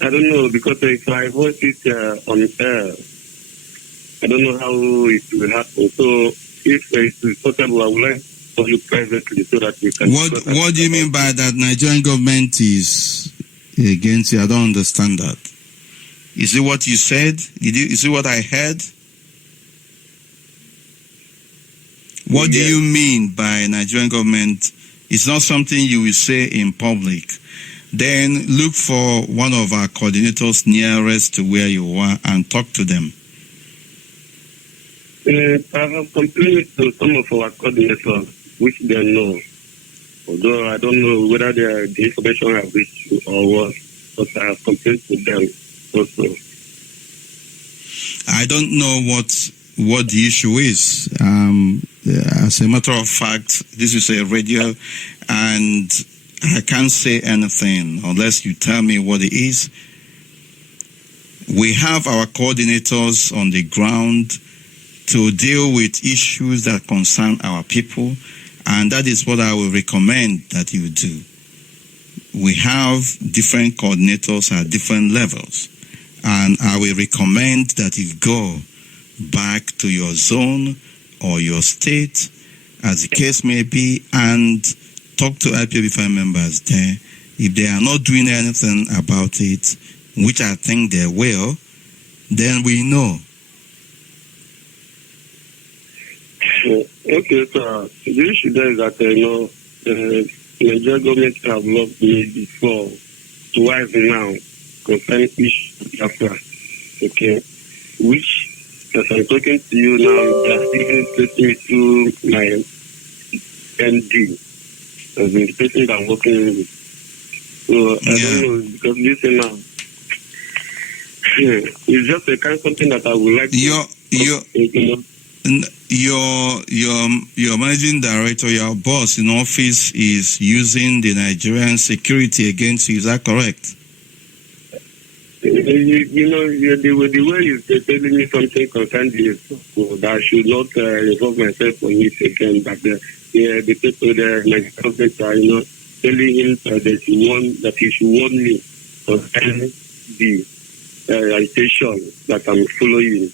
I don't know, because if I voice it on air, I don't know how it will happen. So, if it is possible, I would like to call you privately so that we can... What do you mean by that Nigerian government is against you? I don't understand that. Is it what you said? Is it what I heard? What do you mean by Nigerian government? It's not something you will say in public. Then look for one of our coordinators nearest to where you are and talk to them. I have complained to some of our coordinators, which they know. Although I don't know whether the information have reached you or what, but I have complained to them also. I don't know what the issue is. As a matter of fact, this is a radio, and I can't say anything unless you tell me what it is. We have our coordinators on the ground to deal with issues that concern our people, and that is what I will recommend that you do. We have different coordinators at different levels, and I will recommend that you go back to your zone or your state, as the case may be, and talk to IPOB members there. If they are not doing anything about it, which I think they will, then we know. Okay, so the issue there is that, the Nigerian government have loved me before, twice now, concerning issue of Biafra, okay, which, as I'm talking to you now, they are even taking me to my MD, as in the person that I'm working with. So, I don't know, because listen now, it's just a kind of something that I would like Your managing director, your boss in office is using the Nigerian security against you, is that correct? The way you're telling me something concerning this, so that I should not involve myself on it again, but the people there, like government are, telling him that he should warn me concerning the agitation that I'm following.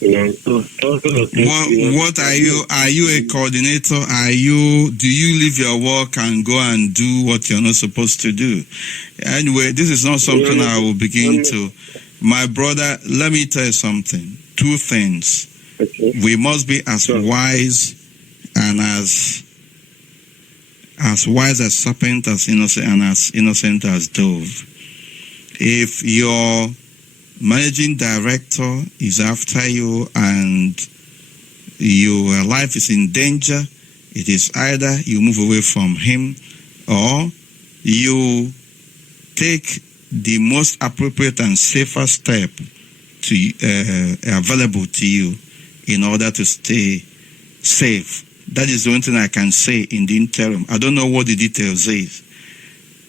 What are you? Are you a coordinator? Do you leave your work and go and do what you're not supposed to do? Anyway, this is not something I will begin to. My brother, let me tell you something. Two things. Okay. We must be as wise and as wise as serpent, as innocent, and as innocent as dove. If your managing director is after you and your life is in danger, it is either you move away from him or you take the most appropriate and safer step available to you in order to stay safe. That is the only thing I can say in the interim. I don't know what the details is,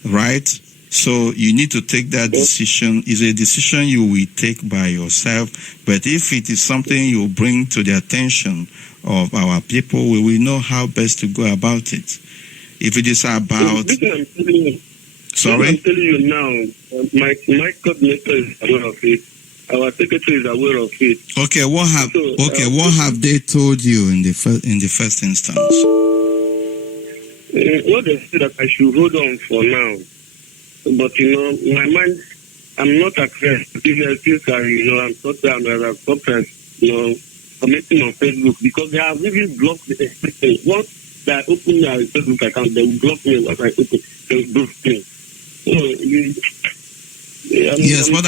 right? So you need to take that decision. It's a decision you will take by yourself. But if it is something you bring to the attention of our people, we will know how best to go about it. If it is about... Sorry? I'm telling you now, my coordinator is aware of it. Our secretary is aware of it. Okay, what have they told you in the first instance? What they said that I should hold on for now, but my mind, I'm not at rest. Since I'm not down as a conference, commenting on Facebook because they have really blocked everything. Once they open their Facebook account, they will block me once I open Facebook. Yes, what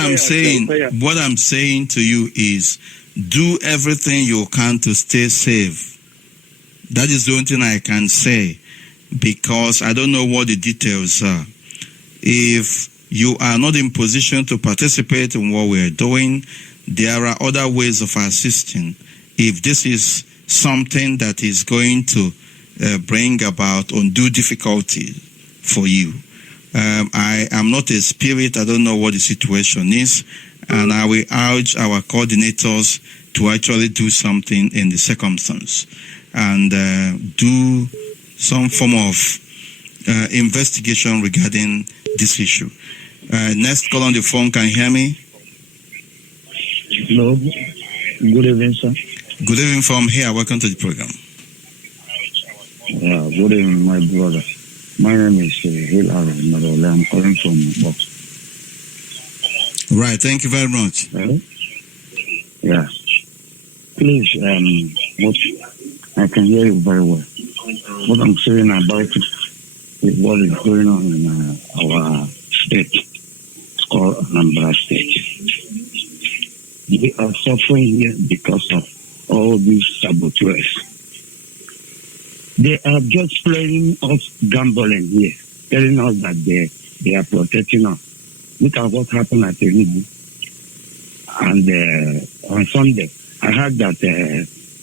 I'm saying to you is do everything you can to stay safe. That is the only thing I can say because I don't know what the details are. If you are not in position to participate in what we are doing, there are other ways of assisting. If this is something that is going to bring about undue difficulty for you, I am not a spirit. I don't know what the situation is, and I will urge our coordinators to actually do something in the circumstance and do some form of investigation regarding this issue. Next call on the phone. Can you hear me? Hello. Good evening, sir. Good evening from here. Welcome to the program. Yeah, good evening, my brother. My name is Hilary Marole. I'm calling from Box. Right. Thank you very much. Hello? Yeah. Please, what I can hear you very well. What I'm saying about it is what is going on in our state. It's called Anambra State. We are suffering here because of all these saboteurs. They are just playing us gambling here, telling us that they are protecting us. Look at what happened at Enugu. And on Sunday, I heard that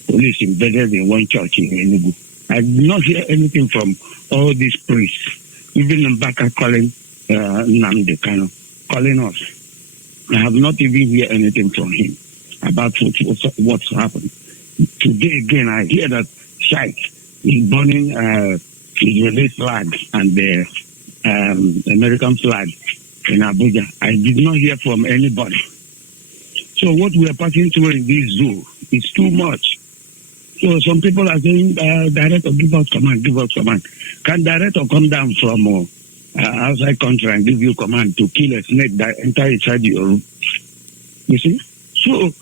police invaded in one church in Enugu. I did not hear anything from all these priests, even Mbaka calling Nnamdi Kanu, calling us. I have not even heard anything from him about what's happened. Today again, I hear that Sheikh is burning Israeli flag and the American flag in Abuja. I did not hear from anybody. So what we are passing through in this zoo is too much. So some people are saying, director, give us command, give us command. Can director come down from outside country and give you command to kill a snake that enter inside your room? You see? So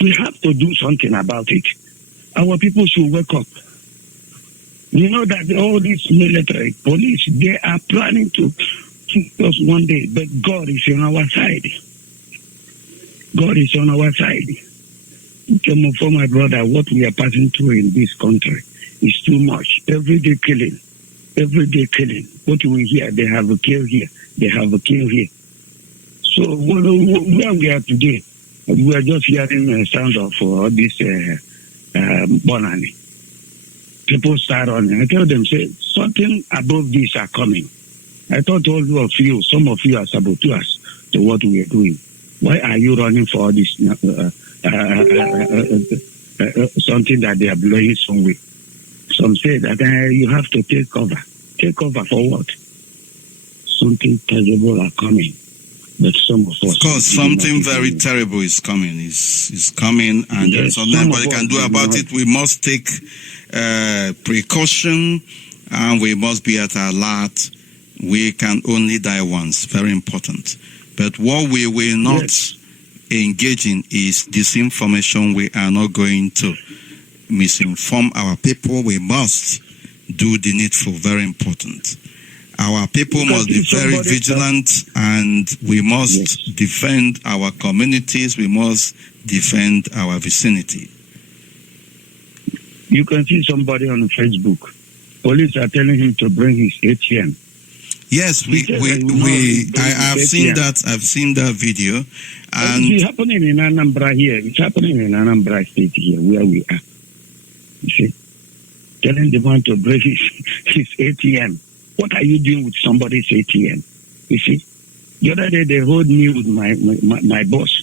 we have to do something about it. Our people should wake up. You know that all these military, police, they are planning to kill us one day, but God is on our side. God is on our side. For my brother, what we are passing through in this country is too much. Everyday killing. What we hear, they have a kill here, they have a kill here. So where we are today, we are just hearing the sound of all this Bonani. People start running. I tell them, say, something above this are coming. I thought all of you, some of you are saboteurs to what we are doing. Why are you running for all this something that they are blowing somewhere? Some say that you have to take cover. Take cover for what? Something terrible are coming. But some of us... Of course, something very terrible is coming. Is coming, and there's something anybody can do about it. We must take precaution, and we must be at alert. We can only die once. Very important. But what we will not engage in is disinformation. We are not going to misinform our people. We must do the needful. Very important. Our people must be very vigilant, and we must defend our communities. We must defend our vicinity. You can see somebody on Facebook. Police are telling him to bring his ATM. Yes, I've seen that. I've seen that video, and it's happening in Anambra here. It's happening in Anambra State here, where we are. You see, telling the man to bring his ATM. What are you doing with somebody's ATM? You see, the other day they hold me with my boss.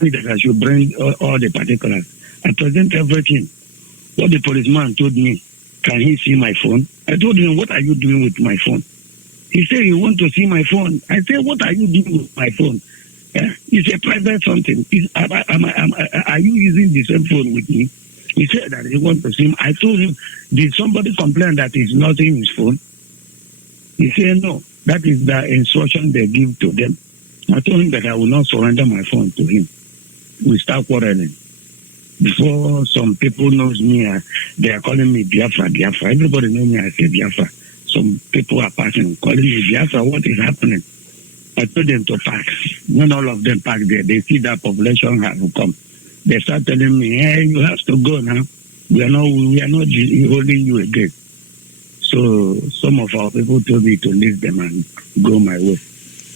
That I should bring all the particulars. I present everything. What the policeman told me, can he see my phone? I told him, what are you doing with my phone? He said he want to see my phone. I said, what are you doing with my phone? It's a private something. Are you using the same phone with me? He said that he wants to see him. I told him, did somebody complain that he's not in his phone? He said, no, that is the instruction they give to them. I told him that I will not surrender my phone to him. We start quarreling. Before some people knows me, they are calling me Biafra, Biafra. Everybody knows me, I say Biafra. Some people are passing, calling me Biafra. What is happening? I told them to park. When all of them park there, they see that population have come. They start telling me, hey, you have to go now. We are not holding you again. So some of our people told me to leave them and go my way.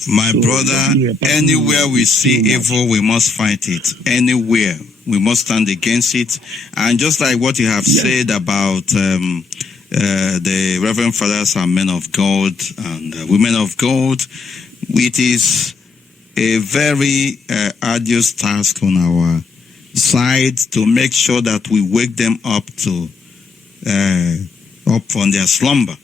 My brother, anywhere we see evil, we must fight it. Anywhere, we must stand against it. And just like what you have said about the Reverend Fathers and men of God and women of God, it is a very arduous task on our side to make sure that we wake them up from their slumber.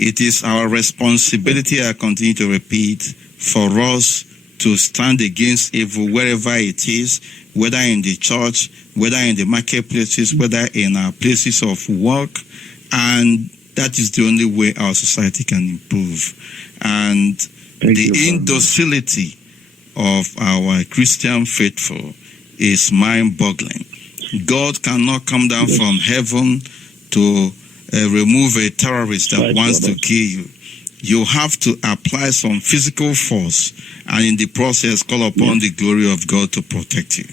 It is our responsibility, I continue to repeat, for us to stand against evil wherever it is, whether in the church, whether in the marketplaces, whether in our places of work, and that is the only way our society can improve. And the indocility of our Christian faithful is mind-boggling. God cannot come down from heaven to remove a terrorist that wants to kill you. You have to apply some physical force and in the process call upon the glory of God to protect you.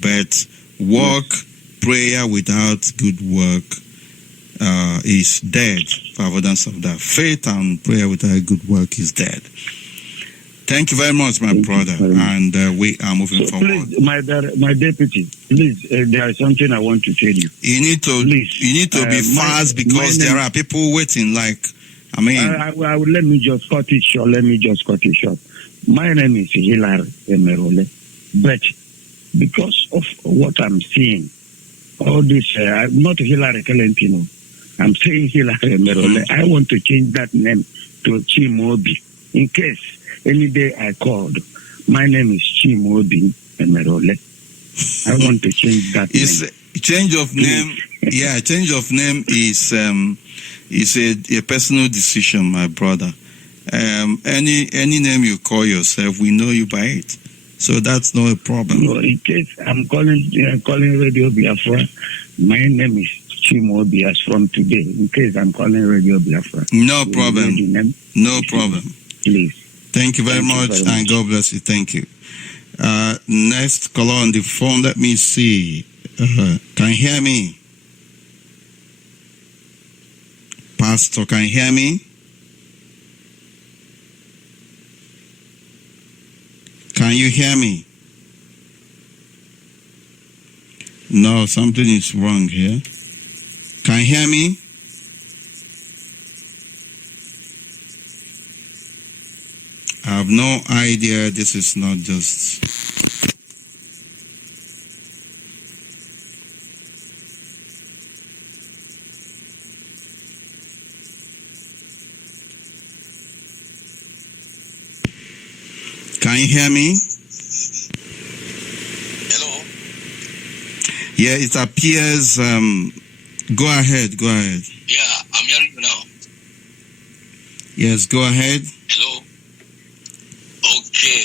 But prayer without good work is dead. For evidence of that, faith and prayer without good work is dead. Thank you very much, my brother, and we are moving forward. Please, my deputy, please, there is something I want to tell you. You need to be fast because there are people waiting. I will let me just cut it short. My name is Hilary Emerole, but because of what I'm seeing, all this, I'm not Hilary Calentino. I'm saying Hilary Emerole. I want to change that name to Chimobi in case. Any day I called, my name is Chimobi Emerole. I want to change that name. Change of name. Change of name is a personal decision, my brother. Any name you call yourself, we know you by it. So that's not a problem. No, in case I'm calling Radio Biafra, my name is Chimobi as from today. In case I'm calling Radio Biafra. No problem. No problem. Please. Thank you very much, and God bless you. Thank you. Next caller on the phone. Let me see. Can you hear me? Pastor, can you hear me? Can you hear me? No, something is wrong here. Can you hear me? I have no idea. This is not just... Can you hear me? Hello? Yeah, it appears... Go ahead. Yeah, I'm hearing you now. Yes, go ahead. Hello? Okay.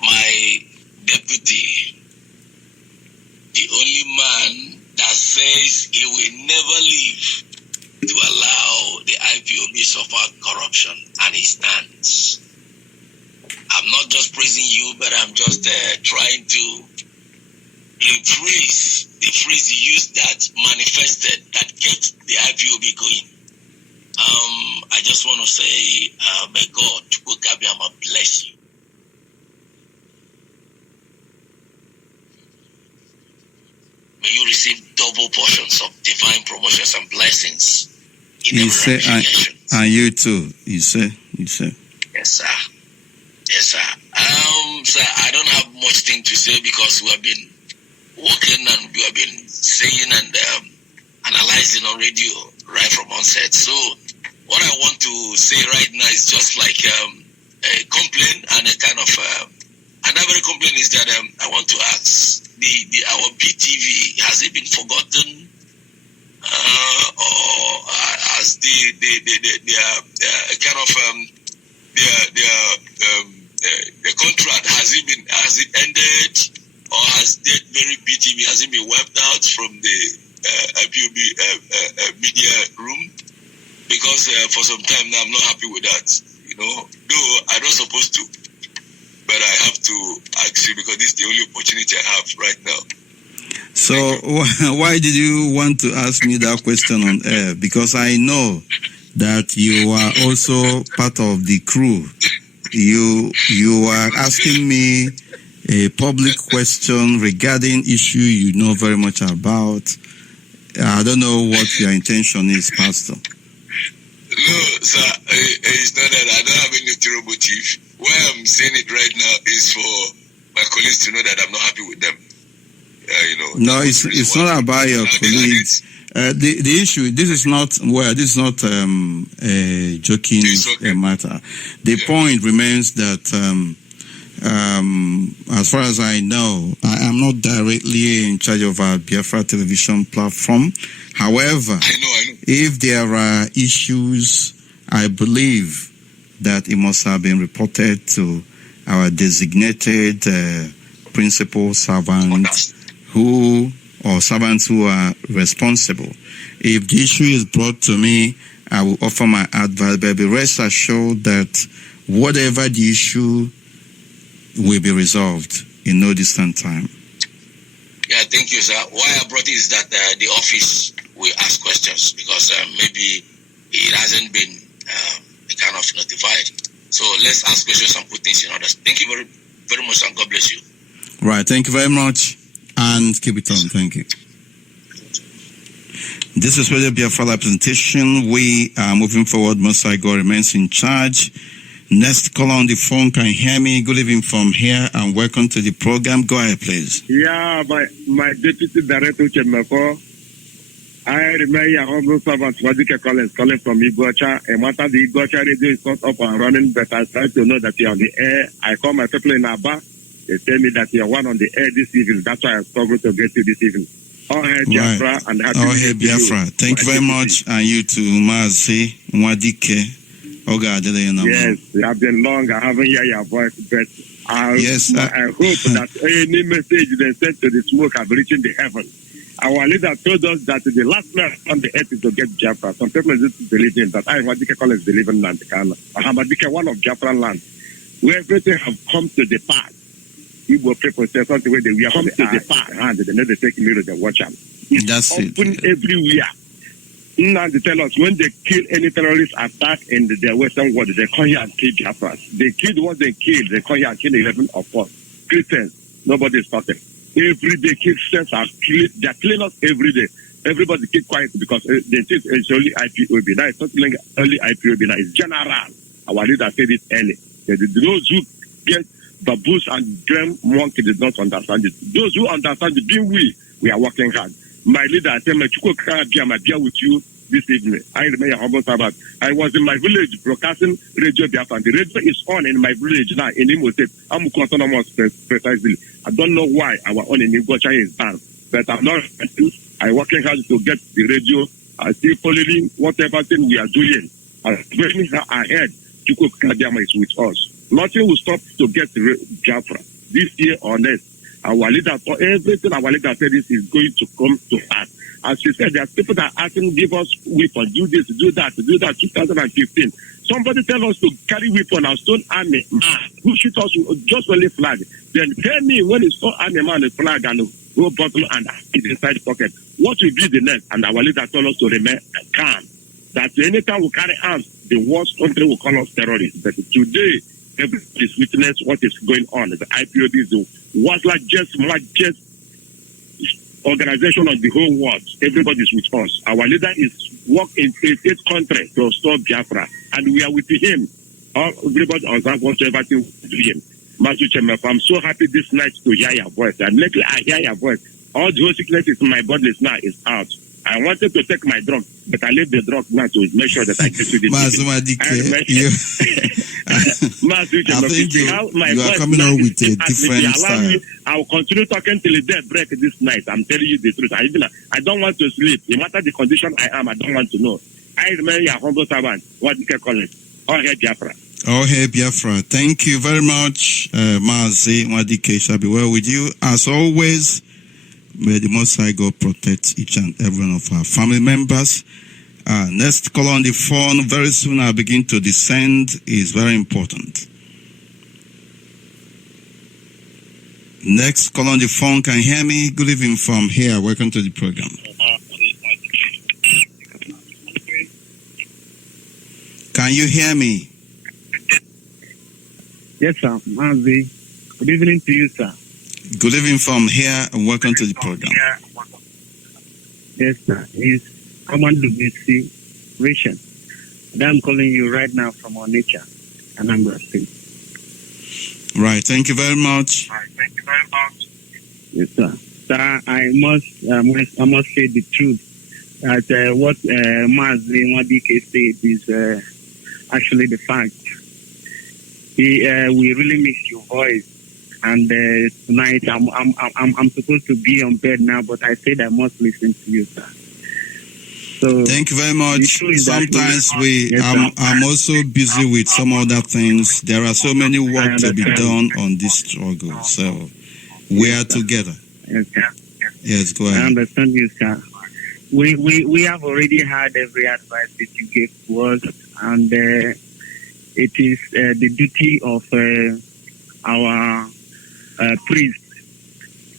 My deputy, the only man that says he will never leave to allow the IPOB suffer corruption, and he stands. I'm not just praising you, but I'm just trying to rephrase the phrase you used that manifested, that kept the IPOB going. I just want to say, may God, Chukwu-Kabiyama, bless you. May you receive double portions of divine promotions and blessings in every ramification. And you too, you say. Yes, sir. Sir, I don't have much thing to say because we have been working and we have been saying and analyzing on radio right from onset. So what I want to say right now is just like a complaint and a kind of another complaint is that I want to ask our BTV, has it been forgotten, or has the kind of the contract has it ended, or has that very BTV has it been wiped out from the IPOB media room? Because for some time now I'm not happy with that. Though I'm not supposed to, but I have to ask you because this is the only opportunity I have right now. So why did you want to ask me that question on air? Because I know that you are also part of the crew. You are asking me a public question regarding issue you know very much about. I don't know what your intention is, Pastor. No, sir, it's not that. I don't have any ulterior motive. Why I'm saying it right now is for my colleagues to know that I'm not happy with them. No, it's not about your colleagues. The issue, this is not a joking matter. The point remains that as far as I know, I am not directly in charge of our Biafra television platform. However, I know. If there are issues, I believe that it must have been reported to our designated principal servants servants who are responsible. If the issue is brought to me, I will offer my advice, but be rest assured that whatever the issue will be resolved in no distant time. Yeah, thank you, sir. Why I brought it is that the office will ask questions because maybe it hasn't been kind of notified. So let's ask questions and put things in order. Thank you very, very much, and God bless you. Right, thank you very much, and keep it on. Thank you. This is Radio Biafra presentation. We are moving forward. Most High God remains in charge. Next caller on the phone can hear me. Good evening from here, and welcome to the program. Go ahead, please. Yeah, my deputy director, Uche, Mefor. I remain your humble servant, Mazi calling from Iguacha. A matter the Iguacha radio is not up and running, but I try to know that you're on the air. I call my people in Abba. They tell me that you're one on the air this evening. That's why I struggled to get you this evening. All hail Biafra and happy All hail Biafra. Thank you very much, and you too, Mazi, Mwadike. Yes, it has been long. I haven't heard your voice, but I hope that any message they sent to the smoke have reached the heaven. Our leader told us that the last man on the earth is to get Biafra. Some people just believe in that. I Madike call it believe in land. Madike, one of Biafra land, where everything have come to the path. Igbo people say something where they will come to the path, and they know they take mirror, they watch them. It's open everywhere. Now they tell us when they kill any terrorist attack in the Western world, they come here and kill Biafra. They killed what they killed. They come here and kill 11 of us. Christians, nobody is talking. Every day, Christians are killing. They are killing us every day. Everybody keep quiet because they think it's only IPOB. Now it's not only IPOB. Now it's general. Our leader said it early. Those who get baboons and drum monkey did not understand it. Those who understand it, being we are working hard. My leader, I tell me, I'm here with you this evening. I remain a humble servant. I was in my village broadcasting Radio Biafra. The radio is on in my village now in Imo State. I'm autonomous precisely. I don't know why our own in Iguacha is down, but I'm not. I'm working hard to get the radio. I still following whatever thing we are doing. I'm going ahead. Chukwu Kadiama is with us. Nothing will stop to get Biafra this year or next. Our leader, for everything our leader said this is going to come to pass. As she said, there are people that are asking, give us weapons, do this, do that, 2015. Somebody tell us to carry weapon and stone army man who shoot us just only flag. Then tell me when it's stone army man a flag and go bottle and hit inside the pocket. What will be the next? And our leader told us to remain calm. That anytime we carry arms, the worst country will call us terrorists. But today, everybody is witness what is going on. The IPOB is the largest organization of the whole world. Everybody is with us. Our leader is working in 8 countries to stop Biafra, and we are with him. Everybody observe whatever thing we do him. Mazi, I'm so happy this night to hear your voice. And lately I hear your voice. All the whole sickness in my body now is out. I wanted to take my drum. but I leave the drug now to make sure that I get to the Mazi, I think you are coming out with a different style. I will continue talking till the death break this night. I'm telling you the truth. I don't want to sleep. No matter the condition I am, I don't want to know. I remain your humble servant. What you can call it? All hail Biafra. All hail Biafra. Thank you very much, Mazi. Wadike shall be well with you. As always, may the Most High God protect each and every one of our family members. Next call on the phone. Very soon I'll begin to descend. Is very important. Next call on the phone. Can you hear me? Good evening from here. Welcome to the program. Can you hear me? Yes, sir. Mazi. Good evening to you, sir. Good evening from here and welcome to the program. Yes, sir. It's Command BC Ration. And I'm calling you right now from Onitsha, Anambra State. Right. Thank you very much. Yes, sir. Sir, I must say the truth. That what Mazi Wadike said is actually the fact. We really miss your voice. And tonight I'm supposed to be on bed now, but I said I must listen to you, sir. So thank you very much. Sometimes I'm also busy with some other things. There are so many work to be done on this struggle. So we are together. Yes, sir. Yes, go ahead. I understand you, sir. We have already had every advice that you gave to us, and it is the duty of our priests,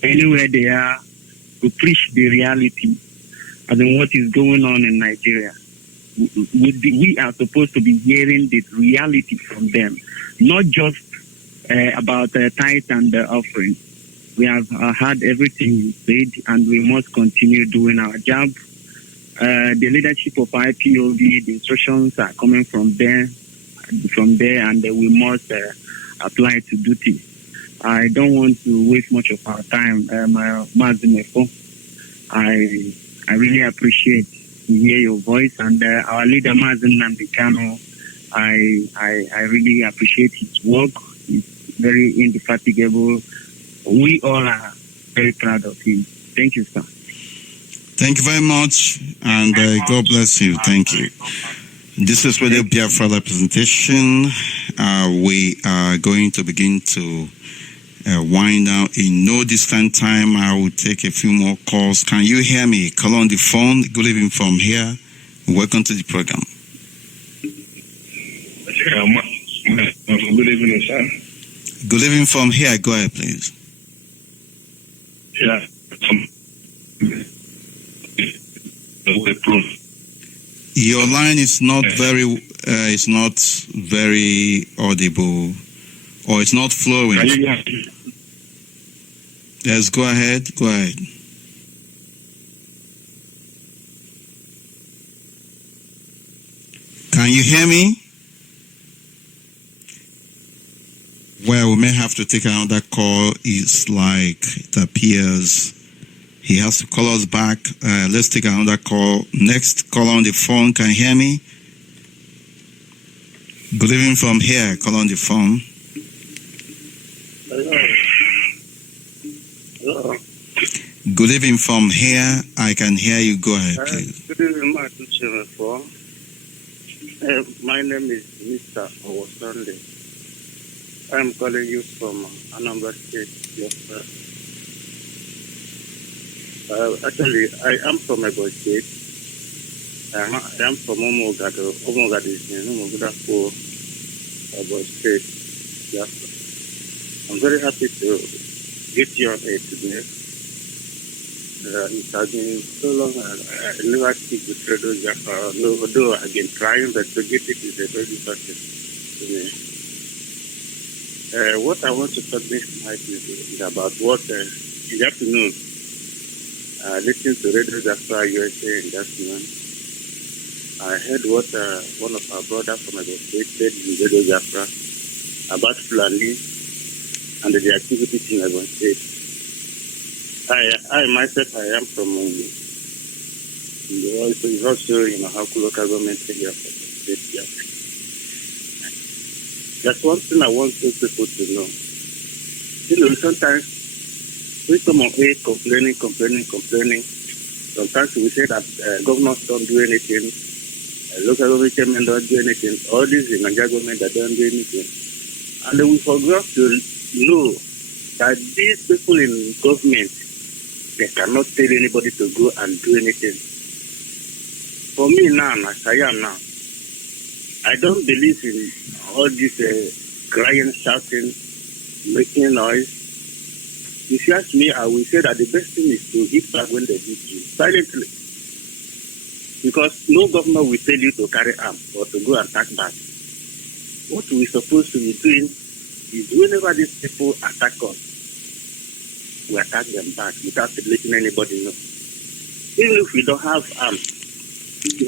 anywhere they are, to preach the reality as in what is going on in Nigeria. We are supposed to be hearing the reality from them, not just about tithe and offering. We have heard everything you said, and we must continue doing our job. The leadership of IPOB, the instructions are coming from there, and we must apply to duty. I don't want to waste much of our time, Mazi Mefor. I really appreciate to hear your voice, and our leader Mazi Nnamdi. I really appreciate his work. It's very indefatigable. We all are very proud of him. Thank you, sir. Thank you very much, and God bless you. Thank you. This is Radio Biafra representation. We are going to begin to wind down in no distant time. I will take a few more calls. Can you hear me? Call on the phone. Good evening from here. Welcome to the program. Good evening, sir. Good evening from here. Go ahead, please. Yeah. Your line is not very audible, or it's not flowing. Yes, go ahead. Go ahead. Can you hear me? Well, we may have to take another call. It's like it appears he has to call us back. Let's take another call. Next call on the phone. Can you hear me? Good evening from here. Call on the phone. Hello. Good evening from here. I can hear you. Go ahead, please. Good evening, Mefor. My name is Mr. Owosande. I'm calling you from Anambra State. Yes, sir. Actually, I am from Ebo State. I am from Omogado. Omogado is in Omogado, Ebo State. Yes, sir. I'm very happy to get you on air today. It has been so long. I never speak with Radio Biafra. Although I've been trying, but to get it is a very difficult to me. What I want to talk this night is about what in the afternoon. Listening to Radio Biafra USA in the afternoon, I heard what one of our brothers from the state said in Radio Biafra about Fulani and the activities in Ebonyi State. I myself, I am from It's also, how local government area for the state. That's one thing I want those people to know. Sometimes we come on air complaining. Sometimes we say that governors don't do anything, local government don't do anything, all these in Nigeria government that don't do anything. And then we forgot to know that these people in government, they cannot tell anybody to go and do anything. For me now, as I am now, I don't believe in all this crying, shouting, making noise. If you ask me, I will say that the best thing is to hit back when they hit you, silently. Because no governor will tell you to carry arms or to go and attack back. What we're supposed to be doing is whenever these people attack us, we attack them back without letting anybody know. Even if we don't have arms.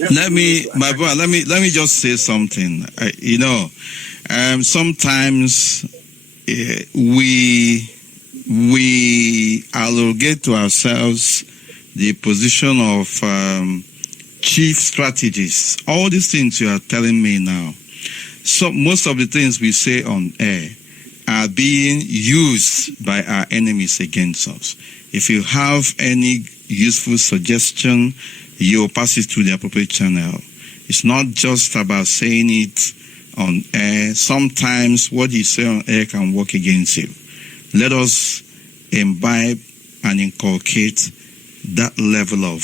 Let me just say something. Sometimes we allocate to ourselves the position of chief strategist. All these things you are telling me now. So most of the things we say on air are being used by our enemies against us. If you have any useful suggestion, you pass it through the appropriate channel. It's not just about saying it on air. Sometimes what you say on air can work against you. Let us imbibe and inculcate that level of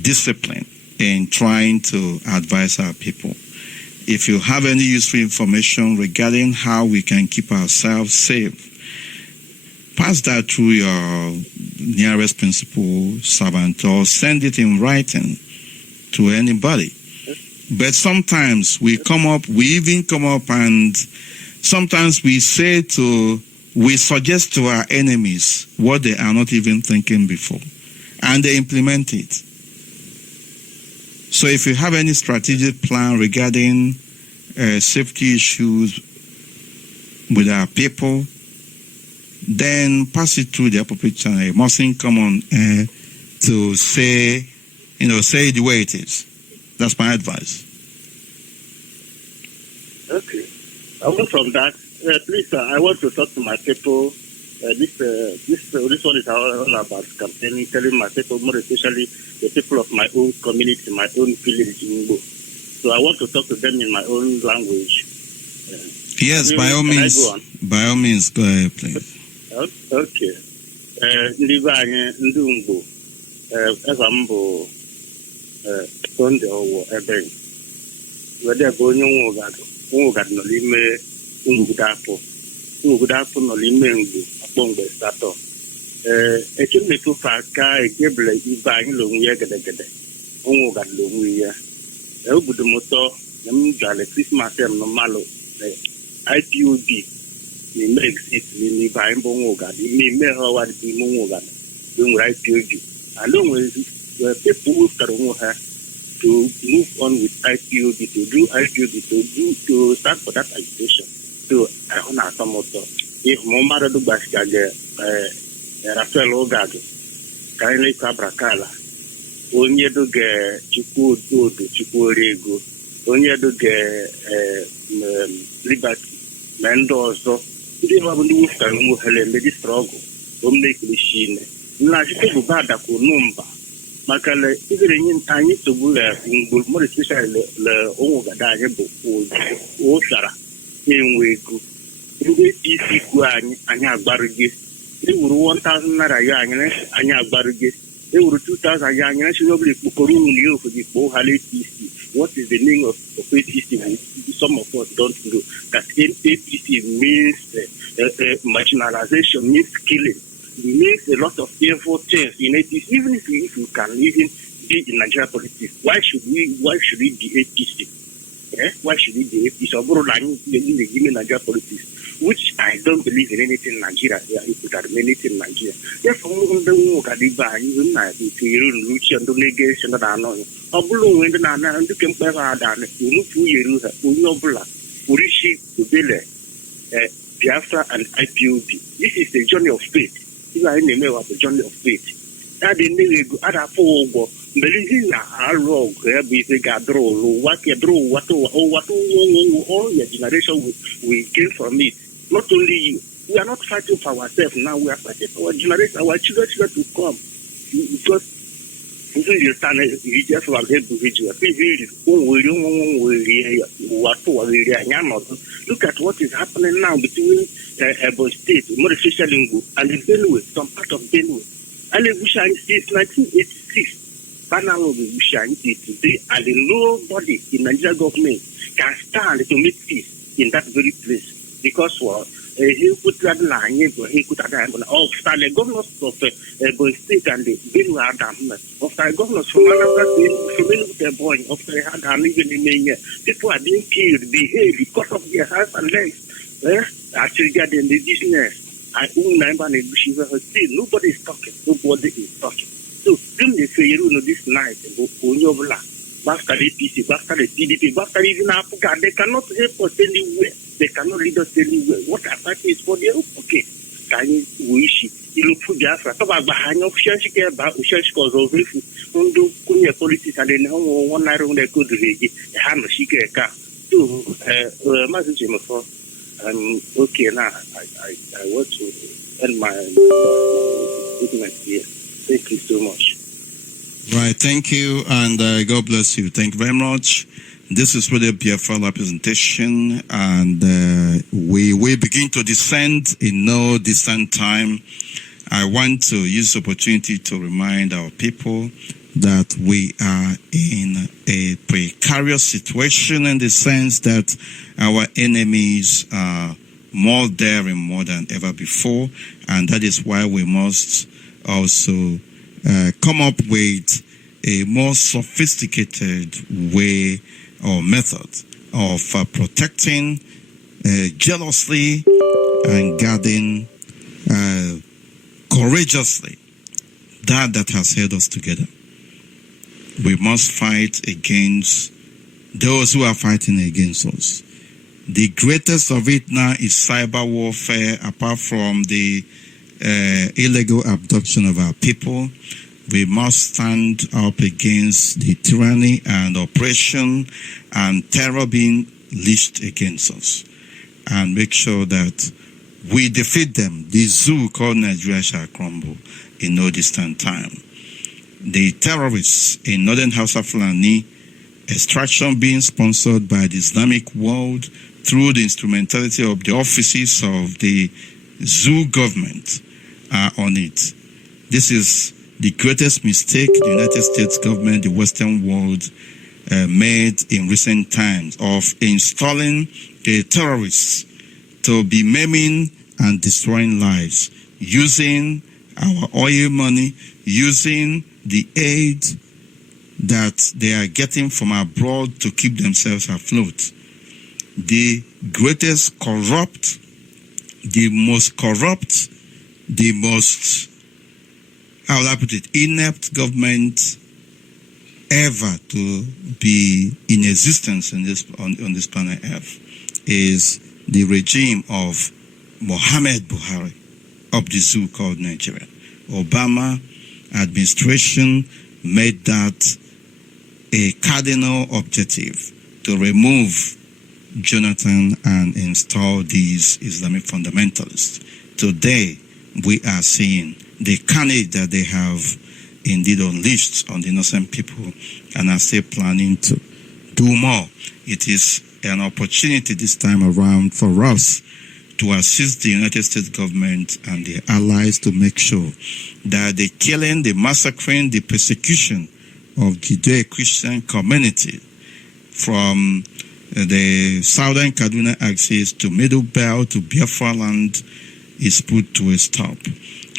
discipline in trying to advise our people. If you have any useful information regarding how we can keep ourselves safe, pass that through your nearest principal servant or send it in writing to anybody. But sometimes we even come up and sometimes we suggest to our enemies what they are not even thinking before, and they implement it. So if you have any strategic plan regarding safety issues with our people, then pass it through the appropriate channel. You mustn't come on air to say it the way it is. That's my advice. Okay. Away from that, please, I want to talk to my people. This one is all about campaigning, telling my people, more especially the people of my own community, my own village in Igbo. So I want to talk to them in my own language. Yes, by all means, go ahead, please. Okay. Ndị be anyị ndị Igbo ebe m bụ Sunday ọwụ ebe wede bụ onye nwụgadụ nọ n'ime ngwugudo afọ nọ n'ime ngwu akpọ mgbe satọ ekemetufu aka ekebele ibe anyị lonwe ya gedegede nwụgadụ lonwe ya obodo m ụtọ na m gara Christmas m nọmalụ IPOB n'ime exit n'ime ibe anyị bụ nwụgadụ n'ime ha ọwa dị ime nwụgadụ nwere IPOB and onwere people who start to move on with IPOB, to do IPOB, to start for that agitation. So I want to come out. If Momara do Baskage, Rafael Ogado, Kaine Cabrakala, onye do ge Chiku Dodo, Chiku Rego, onye do ge Liberty, Mendozo, they have a new time who made this struggle, don't make machine. Na Chiku Bada Kunumba. Makale even in tiny to go more especially the Ogada o Sara in Wegu. In the PC Guan, Anya Barugis, they were 1,000 Naira young and Anya Barugis, they were 2,000 young and she will be Pukurun you for the Bohale PC. What is the meaning of APC? Some of us don't know that APC means marginalization, means killing. Makes a lot of evil things in it. Even if you can even be in Nigeria politics, why should it be APC? Why should it be APC? Or Nigeria politics, which I don't believe in anything in Nigeria. It could have anything in Nigeria. Therefore, even Lucia and the negation that I know. Obulu when the Nana and the Kemper done, Unufu Yeruza, Unobula, Urishi, Ubele, Biafra and IPOB. This is the journey of faith. These are the name of the journey of faith. That the nigga other four Believing a rogue, we draw, what you draw, what all your generation we gain from it. Not only you, we are not fighting for ourselves now, we are fighting for our generation, our children to come. Because you stand, you just want to individual. Look at what is happening now between Ebony State, Modification and the Benue, some part of Benue. And since 1986. Panel of today, and nobody in Nigeria government can stand to make peace in that very place because he put that line, he put that line of the governors of Ebony State and the Benue Adam, of the governors from another state, from boy, of the had and even in people are being killed, behaved because of their hands and legs. Actually, getting the business. I own number negotiations. Still, nobody is talking. Nobody is talking. So, this night, after the PC, after the PDP, after even Africa, they cannot help us anywhere. They cannot lead us anywhere. What our party is for them? Okay. Can you wish it? You look for Biafra. Talk about behind of Shashika, about Shashiko's over if you do Kunya politics and then 1 night on the good regi, a hand of Shika. So, Mazi Mefor, okay, now I want to end my statement here. Thank you so much. Right, thank you, and God bless you. Thank you very much. This is really a Biafra representation, and we begin to descend in no distant time. I want to use the opportunity to remind our people that we are in a precarious situation in the sense that our enemies are more daring more than ever before, and that is why we must also come up with a more sophisticated way or method of protecting jealously and guarding courageously that has held us together. We must fight against those who are fighting against us. The greatest of it now is cyber warfare, apart from the illegal abduction of our people. We must stand up against the tyranny and oppression and terror being leashed against us and make sure that we defeat them. The zoo called Nigeria shall crumble in no distant time. The terrorists in Northern Hausa Fulani, extraction being sponsored by the Islamic world through the instrumentality of the offices of the zoo government, are on it. This is the greatest mistake the United States government, the Western world, made in recent times of installing a terrorist to be maiming and destroying lives, using our oil money, using the aid that they are getting from abroad to keep themselves afloat. The greatest corrupt, the most, how will I put it, inept government ever to be in existence in this on this planet Earth is the regime of Muhammad Buhari of the zoo called Nigeria. Obama administration made that a cardinal objective to remove Jonathan and install these Islamic fundamentalists. Today, we are seeing the carnage that they have indeed unleashed on the innocent people and are still planning to do more. It is an opportunity this time around for us to assist the United States government and their allies to make sure that the killing, the massacring, the persecution of Judeo-Christian community from the southern Kaduna axis to Middle Belt to Biafra land is put to a stop.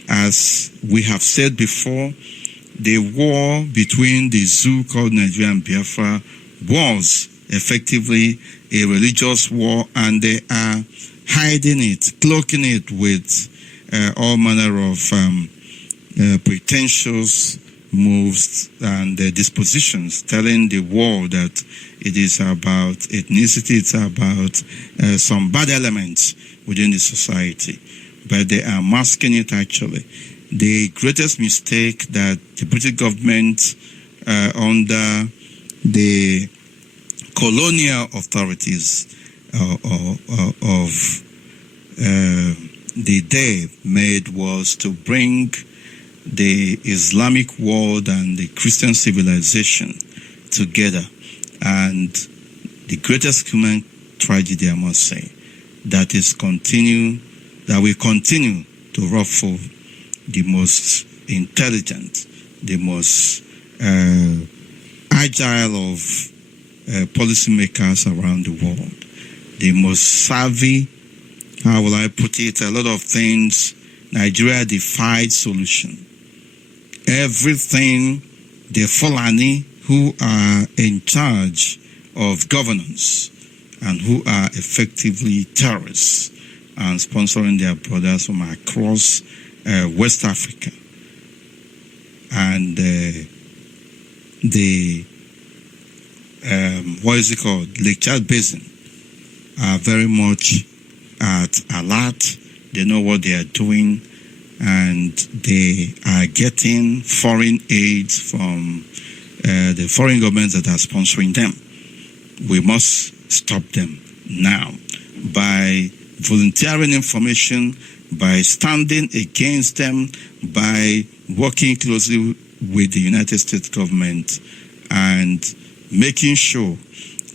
As we have said before, the war between the zoo called Nigeria and Biafra was effectively a religious war, and they are hiding it, cloaking it with all manner of pretentious moves and dispositions, telling the world that it is about ethnicity, it's about some bad elements within the society. But they are masking it actually the greatest mistake that the British government under the colonial authorities of the day made was to bring the Islamic world and the Christian civilization together. And the greatest human tragedy, I must say, that will continue to ruffle the most intelligent, the most agile of policymakers around the world, the most savvy, how will I put it, a lot of things Nigeria defied solution. Everything the Fulani who are in charge of governance and who are effectively terrorists and sponsoring their brothers from across West Africa and what is it called? Lake Chad Basin are very much at alert. They know what they are doing, and they are getting foreign aid from the foreign governments that are sponsoring them. We must stop them now by volunteering information, by standing against them, by working closely with the United States government and making sure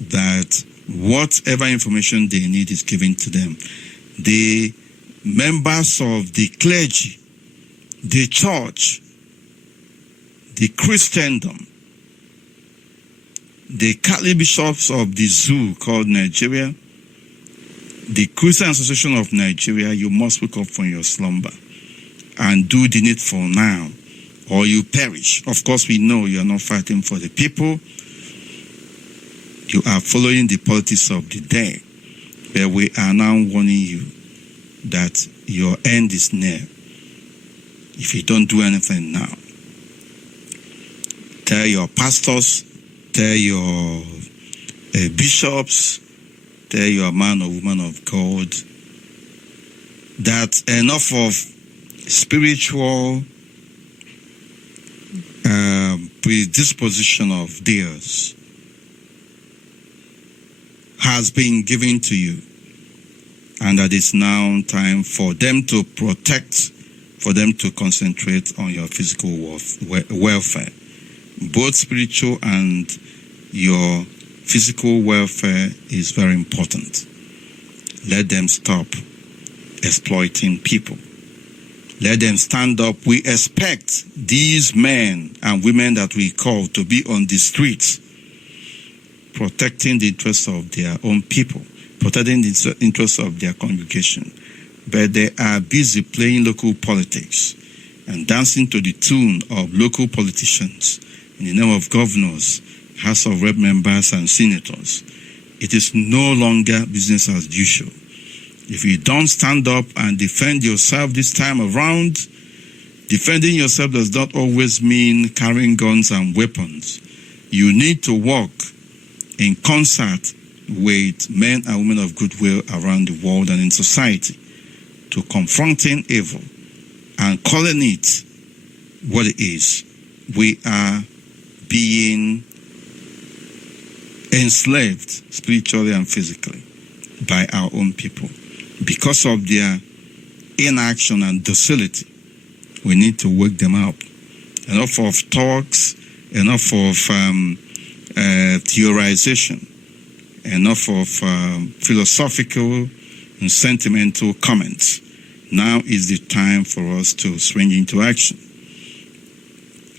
that whatever information they need is given to them. The members of the clergy, the church, the Christendom, the Catholic bishops of the zoo called Nigeria, the Christian Association of Nigeria, you must wake up from your slumber and do the needful now, or you perish. Of course, we know you are not fighting for the people. You are following the politics of the day. But we are now warning you that your end is near if you don't do anything now. Tell your pastors, tell your bishops, tell your man or woman of God that enough of spiritual predisposition of theirs has been given to you, and that it's now time for them to protect, for them to concentrate on your physical welfare. Both spiritual and your physical welfare is very important. Let them stop exploiting people. Let them stand up. We expect these men and women that we call to be on the streets, protecting the interests of their own people, protecting the interests of their congregation. But they are busy playing local politics and dancing to the tune of local politicians in the name of governors, House of Rep members, and senators. It is no longer business as usual. If you don't stand up and defend yourself this time around, defending yourself does not always mean carrying guns and weapons. You need to work in concert with men and women of goodwill around the world and in society to confronting evil and calling it what it is. We are being enslaved spiritually and physically by our own people because of their inaction and docility. We need to wake them up. Enough of talks, enough of theorization, enough of philosophical and sentimental comments. Now is the time for us to swing into action.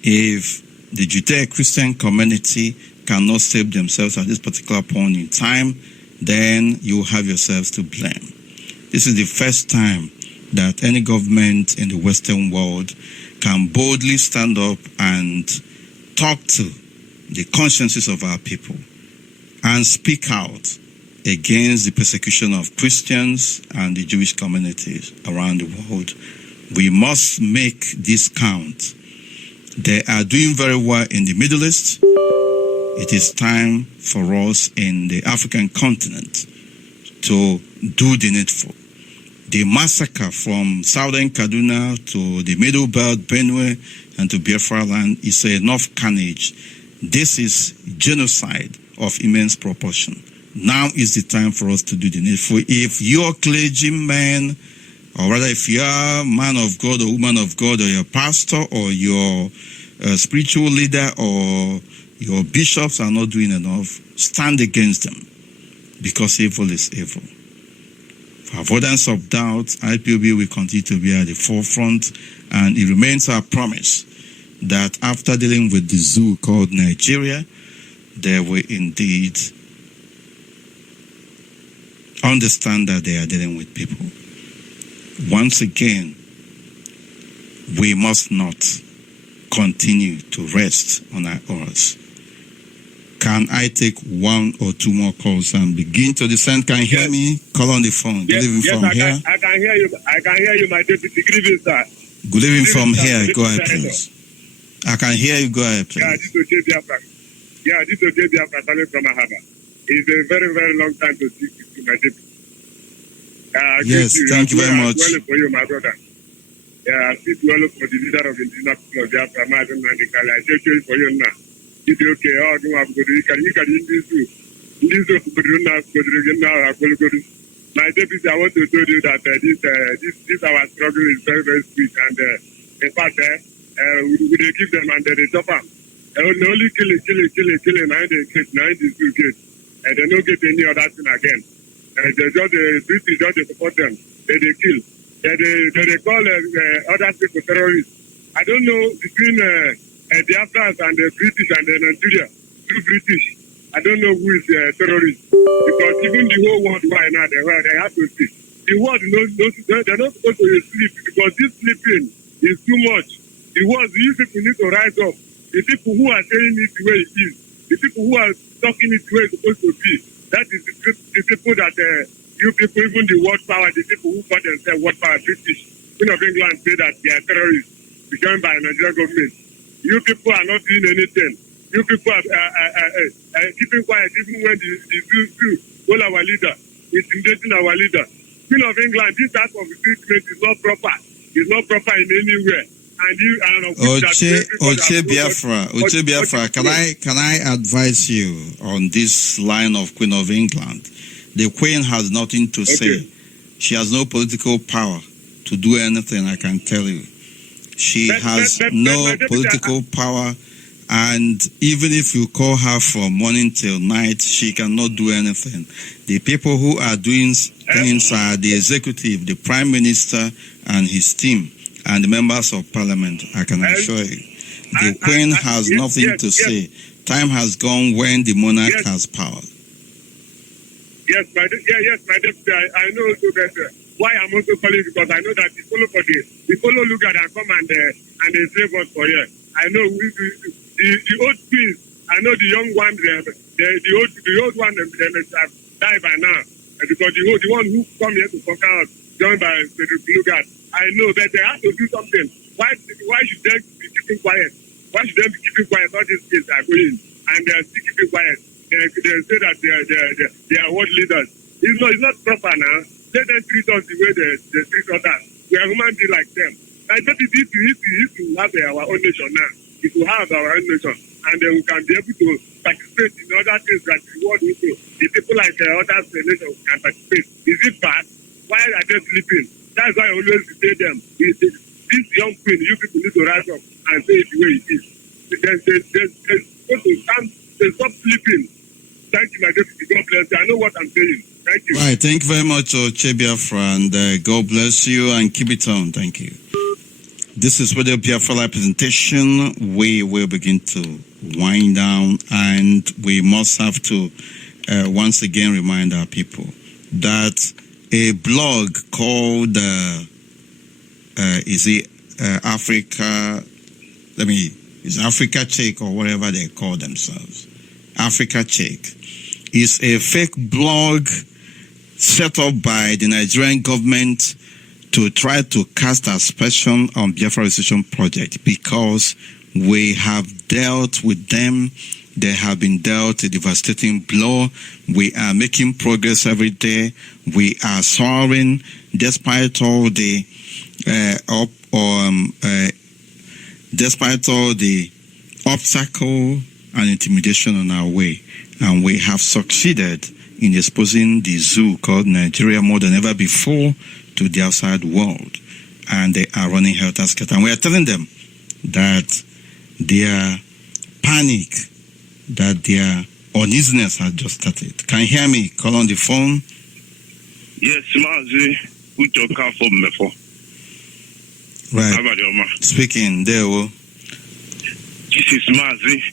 If the Judeo-Christian community cannot save themselves at this particular point in time, then you have yourselves to blame. This is the first time that any government in the Western world can boldly stand up and talk to the consciences of our people and speak out against the persecution of Christians and the Jewish communities around the world. We must make this count. They are doing very well in the Middle East. It is time for us in the African continent to do the needful. The massacre from southern Kaduna to the middle belt, Benue, and to Biafra land is enough carnage. This is genocide of immense proportion. Now is the time for us to do the needful. If you're clergyman, or rather if you're a man of God or woman of God, or your pastor, or your spiritual leader, or your bishops are not doing enough, stand against them, because evil is evil. For avoidance of doubt, IPOB will continue to be at the forefront, and it remains our promise that after dealing with the zoo called Nigeria, they will indeed understand that they are dealing with people. Once again, we must not continue to rest on our oars. Can I take one or two more calls and begin to descend? Can you hear me? Call on the phone. Good evening from here. I can hear you. I can hear you, my deputy. Good evening, sir. Good evening from here. Go ahead, please. I can hear you. Go ahead, please. Yeah, this is Uche Biafra. Yeah, this is Uche Biafra coming from Ahaba. It's a very, very long time to speak to my deputy. Yes, thank you very much. Well for you, my brother. Yeah, I speak well for the leader of the Indigenous people of Biafra, Mazi Mandikali. I say for you now. It's okay. Oh, you have good. You can in this zoo. In this zoo, good now. Good. My deputy, I want to tell you that this our struggle is very, very sweet, and in fact, we give them and they chop them. They only kill, and they zoo get, and they don't get any other thing again. They just the British just support them. They kill. They call other people terrorists. I don't know between Biafra and the British and the Nigeria. Through British, I don't know who is terrorist, because even the whole world right now they have to sleep. The world knows they're not supposed to sleep, because this sleeping is too much. The world, you people need to rise up. The people who are saying it the way it is, the people who are talking it the way it's supposed to be, that is the people that you people, even the world power, the people who call themselves world power, British, Queen of England, say that they are terrorists, become by the Nigerian government. You people are not doing anything. You people are keeping quiet, even when the zoo all our leader, intimidating our leader. Queen of England, this type of treatment is not proper. It's not proper in anywhere. Uche Biafra, can I advise you on this line of Queen of England? The Queen has nothing to say. She has no political power to do anything, I can tell you. She has no political power, and even if you call her from morning till night, she cannot do anything. The people who are doing things are the executive, the Prime Minister and his team, and the members of Parliament, I can assure you. The Queen has nothing to say. Time has gone when the monarch has power. Yes, my deputy, I know also that why I'm also calling, because I know that the follow look at and come and they save us for here. I know the old queens, I know the young one, the old one, they have died by now, because the one who come here to conquer us, joined by the Lugat, I know that they have to do something. Why should they be keeping quiet? Why should they be keeping quiet? All these kids are going and they are still keeping quiet. They say that they are world leaders. It's not proper now. Let them treat us the way they treat others. We are human beings like them. I thought it is to have our own nation now. It will have our own nation, and then we can be able to participate in other things that the world will do. The people like other nations can participate. Is it bad? Why are they sleeping? That's why I always say them. This young queen, you people need to rise up and say it the way it is. They stop sleeping. Thank you, my deputy. God bless you. I know what I'm saying. Thank you. Right. Thank you very much, Uche Biafra, and God bless you and keep it on. Thank you. This is Radio Biafra Live presentation. We will begin to wind down, and we must have to once again remind our people that a blog called Africa? Is Africa Check or whatever they call themselves? Africa Check is a fake blog set up by the Nigerian government to try to cast aspersion on Biafra Restitution Project, because we have dealt with them They have been dealt a devastating blow. We are making progress every day. We are soaring despite all the obstacle and intimidation on our way. And we have succeeded in exposing the zoo called Nigeria more than ever before to the outside world. And they are running helter-skelter. And we are telling them that their panic, that their uneasiness has just started. Can you hear me? Call on the phone. Yes, Mazi. Uche from Mefor. Right. Speaking. There. This is Mazi.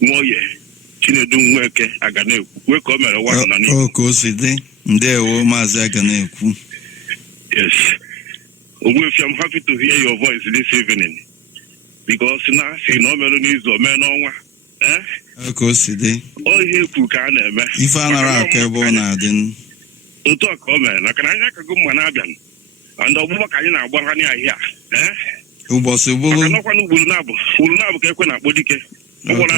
Moye. Chinedu Nweke Aganeku. Wake up, Nani. Oh, Koside. There, Mazi Aganeku. Yes. I'm happy to hear your voice this evening. Because now, see, no melodies or men on. Of course, all here cook and if I'm around Cabona, then to talk, man, I can go Manabian and the work I know what I hear. Who was a woman? No one will never get when I put it. You got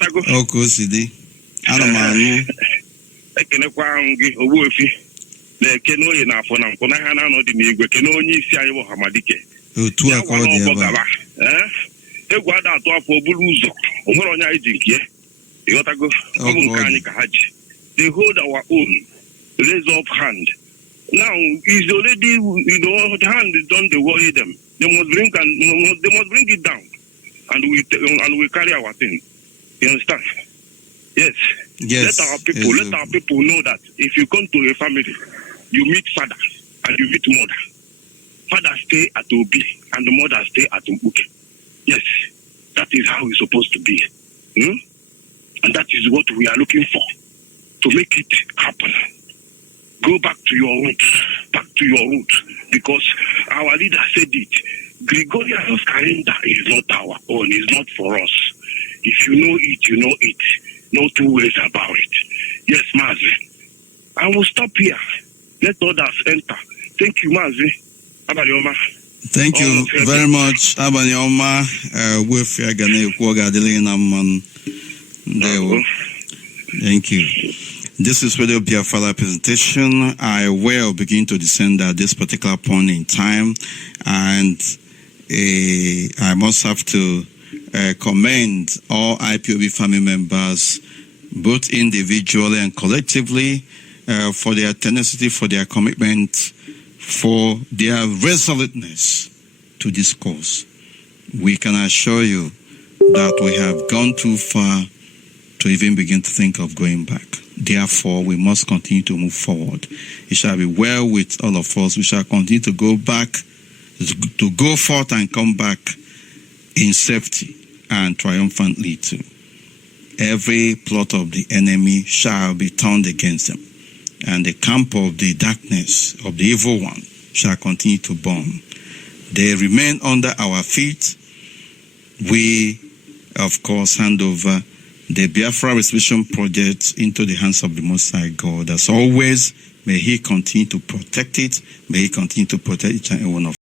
to go. Oh, course, I don't know. I can acquire a wolfie. They can know enough for them. I know the nigga can only see I will have my dick. To a call, Egwada atụ afọ buru ụzọ onwere onye anyị ji nke ya ịghọtago ọ bụ nke anyị ka ha ji they hold our own raise up hand now is already the hand is done they worry them they must bring it down and we carry our thing. You understand? Yes. Let our people know that if you come to a family you meet father and you meet mother. Father stay at Obi and the mother stay at Uche. Yes, that is how it's supposed to be. And that is what we are looking for, to make it happen. Go back to your root, because our leader said it. Gregorian calendar is not our own, it's not for us. If you know it, you know it. No two ways about it. Yes, Mazi. I will stop here. Let others enter. Thank you, Mazi. Abalioma. Thank you very much, Abanyoma. Thank you. This is Radio Biafra presentation. I will begin to descend at this particular point in time, and I must have to commend all IPOB family members, both individually and collectively, for their tenacity, for their commitment, for their resoluteness to this cause. We can assure you that we have gone too far to even begin to think of going back. Therefore, we must continue to move forward. It shall be well with all of us. We shall continue to go back, to go forth and come back in safety and triumphantly too. Every plot of the enemy shall be turned against them, and the camp of the darkness of the evil one shall continue to burn. They remain under our feet. We, of course, hand over the Biafra Restoration Project into the hands of the Most High God. As always, may He continue to protect it. May He continue to protect each and every one of us.